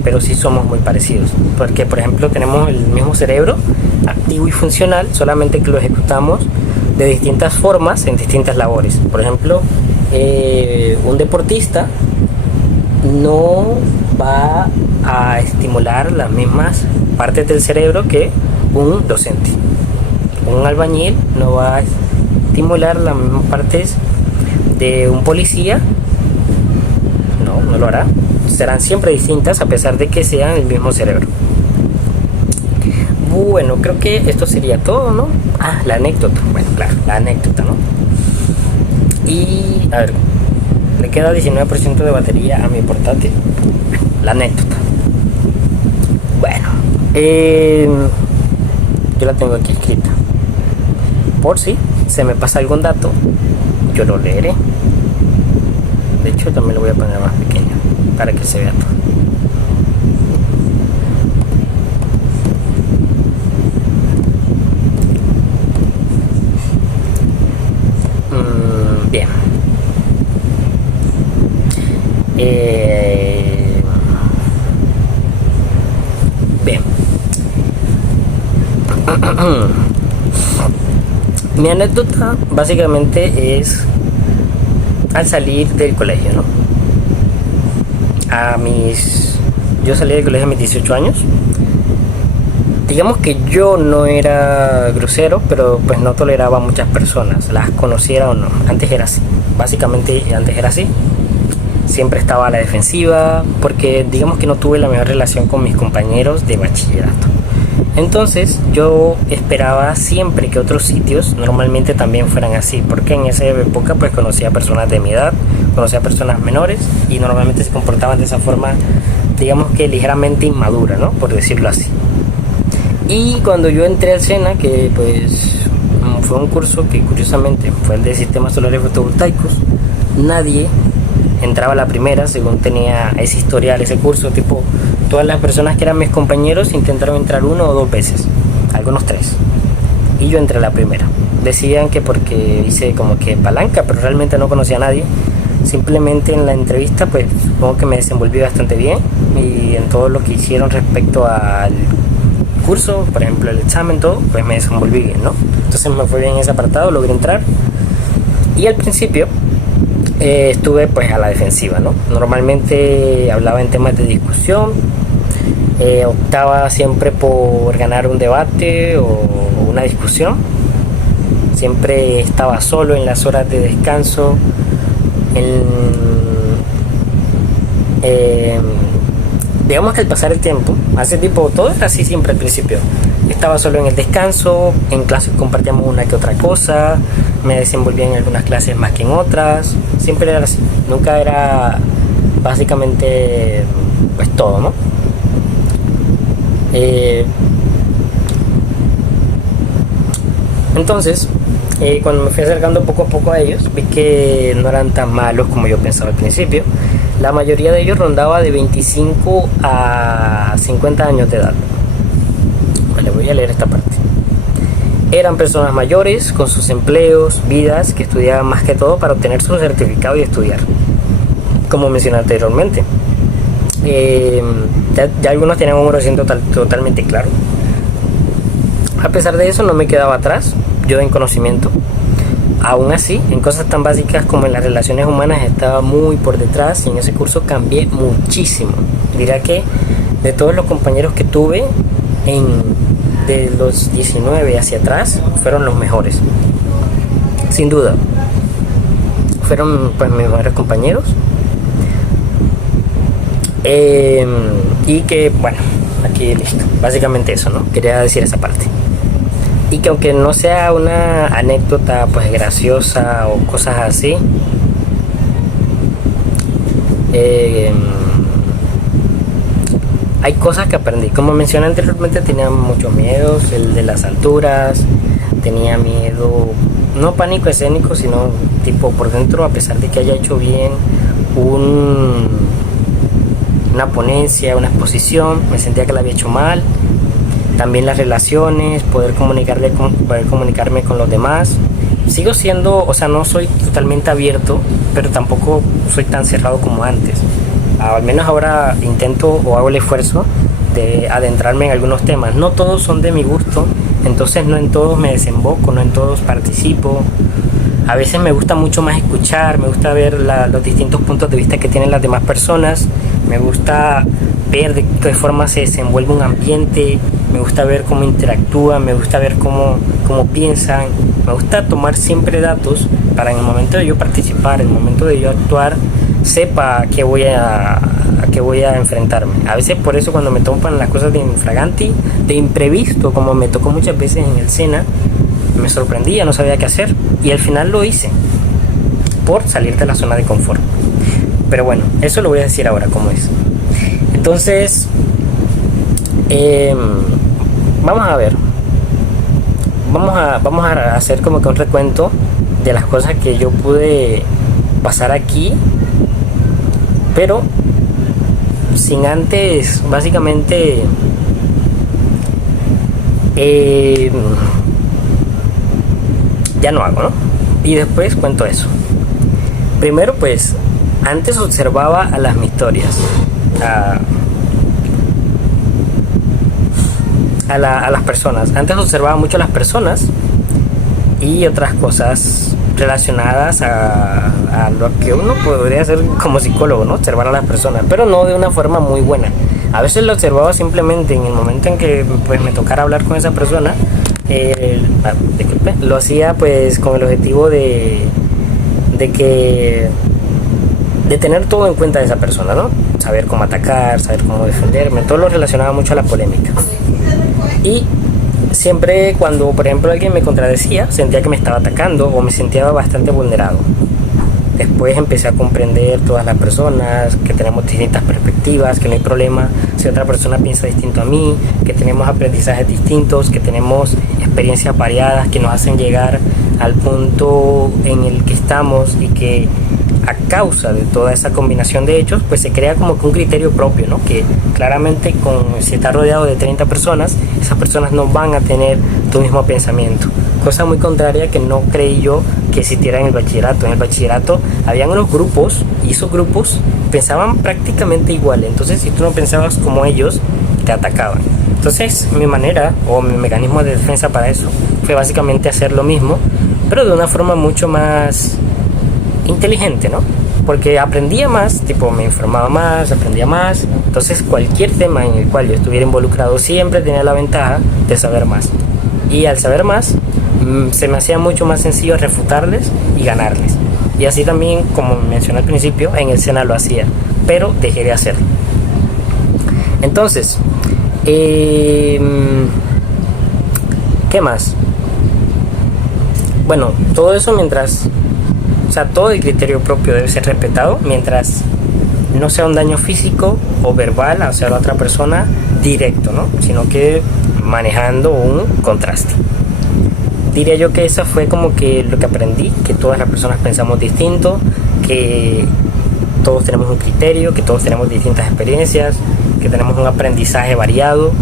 pero sí somos muy parecidos, porque por ejemplo tenemos el mismo cerebro activo y funcional, solamente que lo ejecutamos de distintas formas en distintas labores. Por ejemplo, un deportista no va a estimular las mismas partes del cerebro que un docente. Un albañil no va a estimular las mismas partes de un policía. No lo hará. Serán siempre distintas a pesar de que sean el mismo cerebro. Bueno, creo que esto sería todo, ¿no? La anécdota. Bueno, claro, la anécdota, ¿no? Y, a ver, le queda 19% de batería a mi portátil. La anécdota. Bueno, yo la tengo aquí escrita. Por si se me pasa algún dato, yo lo leeré. De hecho, también lo voy a poner más pequeño para que se vea todo. Bien. Bien. Mi anécdota básicamente es al salir del colegio, ¿no? Yo salí del colegio a mis 18 años. Digamos que yo no era grosero, pero pues no toleraba a muchas personas, las conociera o no. Antes era así, básicamente antes era así. Siempre estaba a la defensiva, porque digamos que no tuve la mejor relación con mis compañeros de bachillerato. Entonces yo esperaba siempre que otros sitios normalmente también fueran así, porque en esa época pues conocía personas de mi edad, conocía personas menores y normalmente se comportaban de esa forma, digamos que ligeramente inmadura, ¿no? Por decirlo así. Y cuando yo entré al SENA, que pues fue un curso que curiosamente fue el de sistemas solares fotovoltaicos, nadie entraba a la primera según tenía ese historial, ese curso. Tipo, todas las personas que eran mis compañeros intentaron entrar 1 o 2 veces, algunos 3, y yo entré a la primera. Decían que porque hice como que palanca, pero realmente no conocía a nadie. Simplemente en la entrevista pues supongo que me desenvolví bastante bien, y en todo lo que hicieron respecto al curso, por ejemplo el examen, todo, pues me desenvolví bien, ¿no? Entonces me fue bien en ese apartado, logré entrar. Y al principio estuve pues a la defensiva, ¿no? Normalmente hablaba en temas de discusión, optaba siempre por ganar un debate o una discusión. Siempre estaba solo en las horas de descanso. Digamos que al pasar el tiempo, hace tipo, todo era así siempre al principio. Estaba solo en el descanso, en clases compartíamos una que otra cosa, me desenvolvía en algunas clases más que en otras, siempre era así, nunca era básicamente pues todo, ¿no? Entonces, cuando me fui acercando poco a poco a ellos, vi que no eran tan malos como yo pensaba al principio. La mayoría de ellos rondaba de 25 a 50 años de edad. Vale, voy a leer esta parte. Eran personas mayores, con sus empleos, vidas, que estudiaban más que todo para obtener su certificado y estudiar, como mencioné anteriormente. Ya algunos tenían un horizonte totalmente claro. A pesar de eso, no me quedaba atrás, yo en conocimiento. Aún así, en cosas tan básicas como en las relaciones humanas estaba muy por detrás, y en ese curso cambié muchísimo. Dirá que de todos los compañeros que tuve, de los 19 hacia atrás, fueron los mejores. Sin duda. Fueron pues mis mejores compañeros. Y que, bueno, aquí listo. Básicamente eso, ¿no? Quería decir esa parte. Y que aunque no sea una anécdota pues graciosa o cosas así, hay cosas que aprendí. Como mencioné anteriormente, tenía muchos miedos, el de las alturas, tenía miedo, no pánico escénico, sino tipo por dentro, a pesar de que haya hecho bien una ponencia, una exposición, me sentía que la había hecho mal. También las relaciones, poder comunicarme con los demás. Sigo siendo, o sea, no soy totalmente abierto, pero tampoco soy tan cerrado como antes. Al menos ahora intento o hago el esfuerzo de adentrarme en algunos temas. No todos son de mi gusto, entonces no en todos me desemboco, no en todos participo. A veces me gusta mucho más escuchar, me gusta ver los distintos puntos de vista que tienen las demás personas, me gusta ver de qué forma se desenvuelve un ambiente, me gusta ver cómo interactúan, me gusta ver cómo piensan, me gusta tomar siempre datos para en el momento de yo participar, en el momento de yo actuar, sepa a qué voy a enfrentarme. A veces por eso cuando me topan las cosas de infraganti, de imprevisto, como me tocó muchas veces en el SENA, me sorprendía, no sabía qué hacer, y al final lo hice por salir de la zona de confort. Pero bueno, eso lo voy a decir ahora cómo es. Entonces, vamos a ver, vamos a hacer como que un recuento de las cosas que yo pude pasar aquí, pero sin antes básicamente ya no hago, ¿no? Y después cuento eso. Primero, pues antes observaba a las historias, a las personas. Antes observaba mucho a las personas y otras cosas relacionadas a lo que uno podría hacer como psicólogo, ¿no? Observar a las personas, pero no de una forma muy buena. A veces lo observaba simplemente en el momento en que pues me tocara hablar con esa persona. Lo hacía pues con el objetivo de tener todo en cuenta de esa persona, ¿no? Saber cómo atacar, saber cómo defenderme, todo lo relacionaba mucho a la polémica. Y siempre cuando, por ejemplo, alguien me contradecía, sentía que me estaba atacando o me sentía bastante vulnerado. Después empecé a comprender todas las personas, que tenemos distintas perspectivas, que no hay problema si otra persona piensa distinto a mí, que tenemos aprendizajes distintos, que tenemos experiencias variadas que nos hacen llegar al punto en el que estamos, y que a causa de toda esa combinación de hechos, pues se crea como que un criterio propio, ¿no? Que claramente si estás rodeado de 30 personas, esas personas no van a tener tu mismo pensamiento. Cosa muy contraria que no creí yo que existiera en el bachillerato. En el bachillerato habían unos grupos, y esos grupos pensaban prácticamente igual. Entonces, si tú no pensabas como ellos, te atacaban. Entonces, mi manera o mi mecanismo de defensa para eso fue básicamente hacer lo mismo, pero de una forma mucho más inteligente, ¿no? Porque aprendía más, tipo me informaba más, aprendía más. Entonces, cualquier tema en el cual yo estuviera involucrado siempre tenía la ventaja de saber más. Y al saber más, se me hacía mucho más sencillo refutarles y ganarles. Y así también, como mencioné al principio, en el SENA lo hacía, pero dejé de hacerlo. Entonces, ¿qué más? Bueno, todo eso mientras, o sea, todo el criterio propio debe ser respetado mientras no sea un daño físico o verbal hacia la otra persona directo, ¿no? Sino que manejando un contraste. Diría yo que eso fue como que lo que aprendí, que todas las personas pensamos distinto, que todos tenemos un criterio, que todos tenemos distintas experiencias, que tenemos un aprendizaje variado,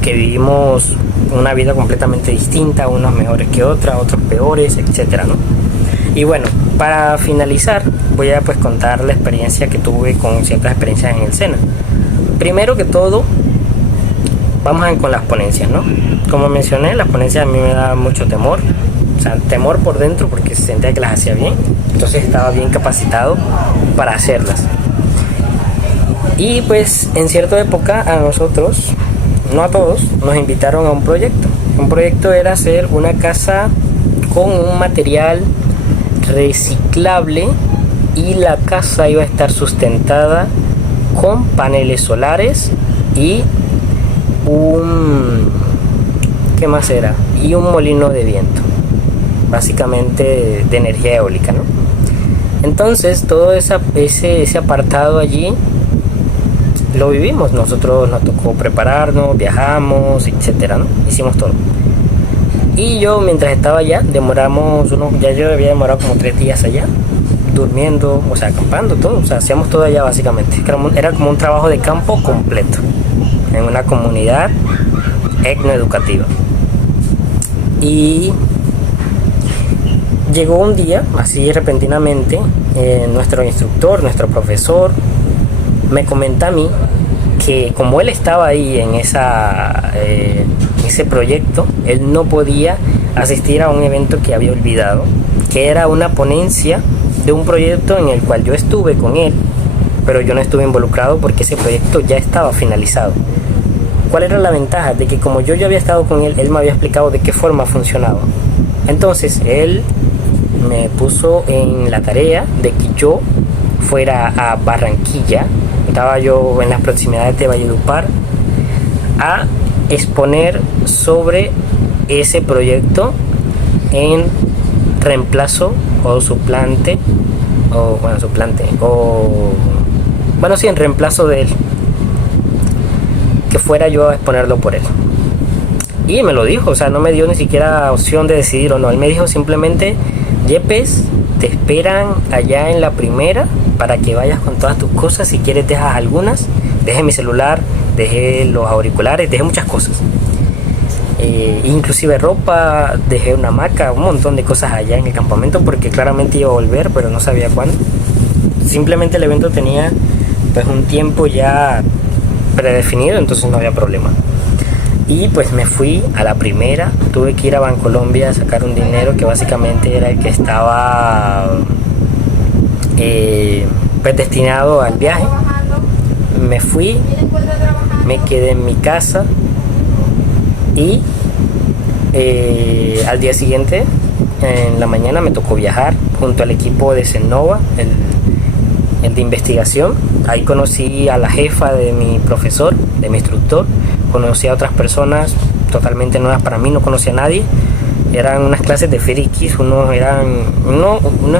que vivimos una vida completamente distinta, unos mejores que otras, otros peores, etcétera, ¿no? Y bueno, para finalizar, voy a pues contar la experiencia que tuve con ciertas experiencias en el SENA. Primero que todo, vamos a ir con las ponencias, ¿no? Como mencioné, las ponencias a mí me da mucho temor, o sea, temor por dentro porque sentía que las hacía bien, entonces estaba bien capacitado para hacerlas. Y pues en cierta época a nosotros, no a todos, nos invitaron a un proyecto. Un proyecto era hacer una casa con un material reciclable, y la casa iba a estar sustentada con paneles solares y ¿qué más era? Y un molino de viento, básicamente de energía eólica, ¿no? Entonces todo ese apartado allí lo vivimos. Nosotros nos tocó prepararnos, viajamos, etcétera, ¿no? Hicimos todo. Y yo, mientras estaba allá, ya yo había demorado como 3 días allá, durmiendo, o sea, acampando, todo, o sea, hacíamos todo allá básicamente. Era como un trabajo de campo completo, en una comunidad etnoeducativa. Y llegó un día, así repentinamente, nuestro instructor, nuestro profesor, me comenta a mí que como él estaba ahí en ese proyecto, él no podía asistir a un evento que había olvidado, que era una ponencia de un proyecto en el cual yo estuve con él, pero yo no estuve involucrado porque ese proyecto ya estaba finalizado. ¿Cuál era la ventaja? De que como yo ya había estado con él, él me había explicado de qué forma funcionaba. Entonces él me puso en la tarea de que yo fuera a Barranquilla, estaba yo en las proximidades de Valledupar, a exponer sobre ese proyecto en reemplazo o suplante, en reemplazo de él, que fuera yo a exponerlo por él. Y me lo dijo, o sea, no me dio ni siquiera opción de decidir o no. Él me dijo simplemente: Yepes, te esperan allá en la primera para que vayas con todas tus cosas. Si quieres dejas algunas, dejé mi celular, dejé los auriculares, dejé muchas cosas, inclusive ropa, dejé una hamaca, un montón de cosas allá en el campamento, porque claramente iba a volver, pero no sabía cuándo. Simplemente el evento tenía pues un tiempo ya predefinido, entonces no había problema. Y pues me fui a la primera. Tuve que ir a Bancolombia a sacar un dinero que básicamente era el que estaba pues destinado al viaje. Me fui, me quedé en mi casa y al día siguiente, en la mañana, me tocó viajar junto al equipo de Cennova, el de investigación. Ahí conocí a la jefa de mi profesor, de mi instructor, conocí a otras personas totalmente nuevas para mí, no conocía a nadie. Eran unas clases de frikis, unos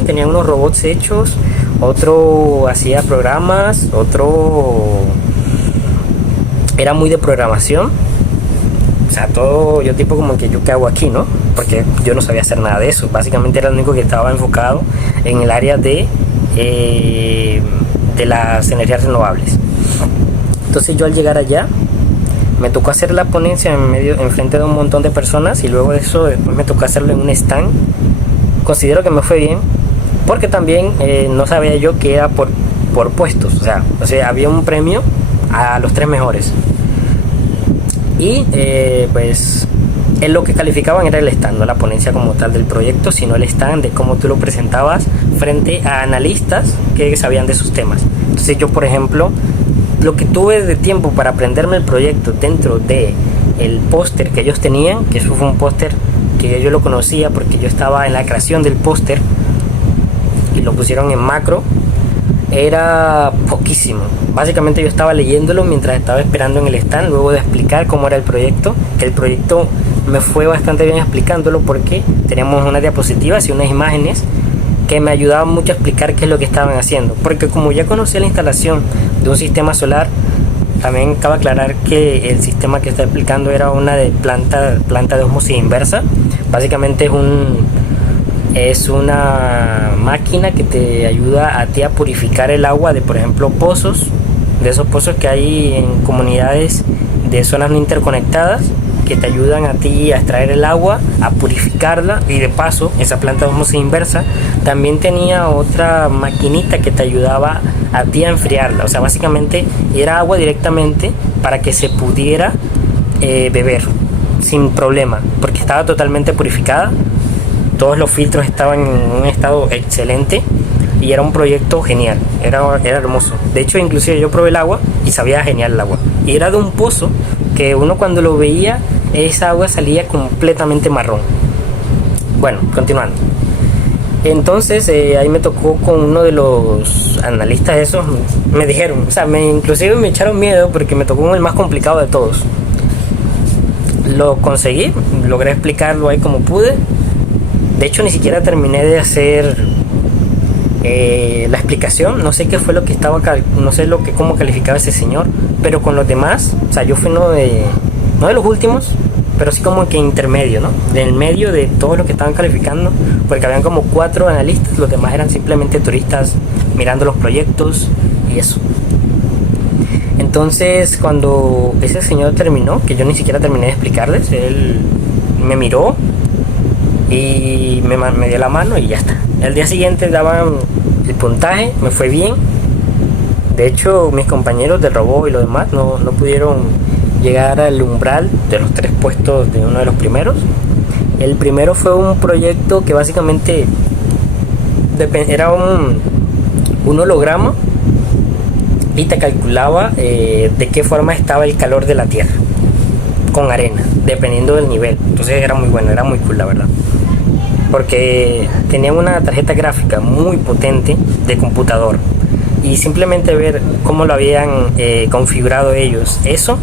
tenían unos robots hechos, otro hacía programas, otro era muy de programación. O sea, todo, yo tipo como que yo qué hago aquí, ¿no? Porque yo no sabía hacer nada de eso. Básicamente era el único que estaba enfocado en el área de las energías renovables. Entonces yo al llegar allá me tocó hacer la ponencia en frente de un montón de personas, y luego de eso después me tocó hacerlo en un stand. Considero que me fue bien porque también no sabía yo que era por puestos. O sea, había un premio a los 3 mejores. Y pues en lo que calificaban era el stand, no la ponencia como tal del proyecto, sino el stand de cómo tú lo presentabas frente a analistas que sabían de sus temas. Entonces yo, por ejemplo, lo que tuve de tiempo para aprenderme el proyecto dentro de el póster que ellos tenían, que eso fue un póster que yo lo conocía porque yo estaba en la creación del póster y lo pusieron en macro, era poquísimo. Básicamente yo estaba leyéndolo mientras estaba esperando en el stand, luego de explicar cómo era el proyecto, que el proyecto me fue bastante bien explicándolo porque teníamos unas diapositivas y unas imágenes que me ayudaban mucho a explicar qué es lo que estaban haciendo, porque como ya conocía la instalación de un sistema solar, también cabe aclarar que el sistema que está explicando era una de planta de ósmosis inversa. Básicamente es una máquina que te ayuda a ti a purificar el agua de, por ejemplo, pozos, de esos pozos que hay en comunidades de zonas no interconectadas, que te ayudan a ti a extraer el agua, a purificarla, y de paso esa planta de ósmosis inversa también tenía otra maquinita que te ayudaba a ti a enfriarla. O sea, básicamente era agua directamente para que se pudiera beber sin problema, porque estaba totalmente purificada. Todos los filtros estaban en un estado excelente y era un proyecto genial, era hermoso. De hecho, inclusive yo probé el agua y sabía genial el agua. Y era de un pozo que uno cuando lo veía, esa agua salía completamente marrón. Bueno, continuando. Entonces ahí me tocó con uno de los analistas esos, me dijeron, o sea, inclusive me echaron miedo porque me tocó con el más complicado de todos. Lo conseguí, logré explicarlo ahí como pude. De hecho, ni siquiera terminé de hacer la explicación. No sé qué fue lo que estaba, no sé cómo calificaba ese señor, pero con los demás, o sea, yo fui no de los últimos, pero sí como que intermedio, ¿no? Del medio de todos los que estaban calificando, porque habían como 4 analistas, los demás eran simplemente turistas mirando los proyectos y eso. Entonces, cuando ese señor terminó, que yo ni siquiera terminé de explicarles, él me miró y me dio la mano y ya está. El día siguiente daban el puntaje, me fue bien. De hecho, mis compañeros del robot y los demás no pudieron llegar al umbral de los 3 puestos de uno de los primeros. El primero fue un proyecto que básicamente era un holograma y te calculaba de qué forma estaba el calor de la Tierra con arena, dependiendo del nivel. Entonces era muy bueno, era muy cool, la verdad, porque tenían una tarjeta gráfica muy potente de computador, y simplemente ver cómo lo habían configurado ellos eso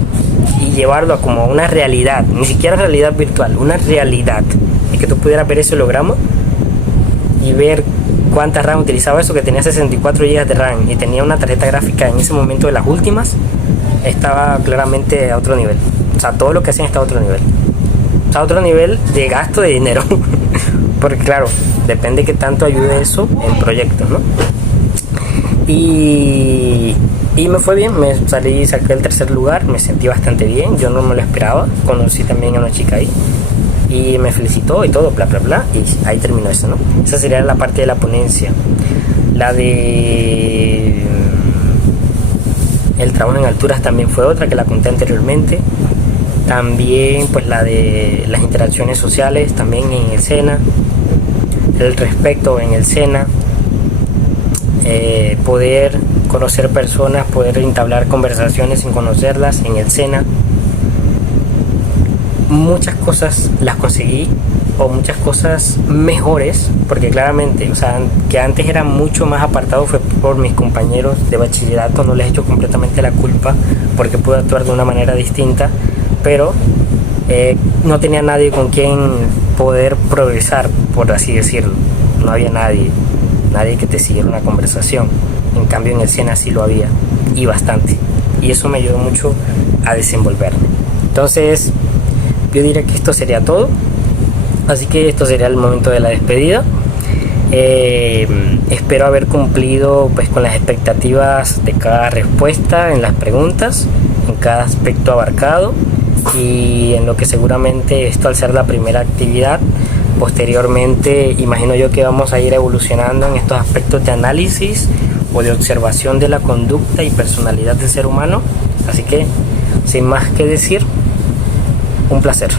y llevarlo a como una realidad, ni siquiera realidad virtual, una realidad, y que tú pudieras ver ese holograma y ver cuánta RAM utilizaba eso, que tenía 64 GB de RAM y tenía una tarjeta gráfica en ese momento de las últimas, estaba claramente a otro nivel. O sea, todo lo que hacían está a otro nivel. O sea, a otro nivel de gasto de dinero. Porque claro, depende que tanto ayude eso en proyectos, ¿no? Y me fue bien, saqué el 3er lugar, me sentí bastante bien, yo no me lo esperaba, conocí también a una chica ahí y me felicitó y todo, bla bla bla, y ahí terminó eso, ¿no? Esa sería la parte de la ponencia. La de el trabajo en alturas también fue otra que la conté anteriormente. También pues la de las interacciones sociales también en el SENA, el respeto en el SENA, poder conocer personas, poder entablar conversaciones sin conocerlas en el SENA. Muchas cosas las conseguí, o muchas cosas mejores, porque claramente, o sea, que antes era mucho más apartado fue por mis compañeros de bachillerato, no les echo completamente la culpa porque pude actuar de una manera distinta, pero no tenía nadie con quien poder progresar, por así decirlo. No había nadie que te siguiera una conversación. En cambio en el SENA sí lo había, y bastante, y eso me ayudó mucho a desenvolverme. Entonces yo diría que esto sería todo, así que esto sería el momento de la despedida. Espero haber cumplido pues con las expectativas de cada respuesta en las preguntas, en cada aspecto abarcado, y en lo que seguramente esto, al ser la primera actividad, posteriormente imagino yo que vamos a ir evolucionando en estos aspectos de análisis o de observación de la conducta y personalidad del ser humano. Así que sin más que decir, un placer.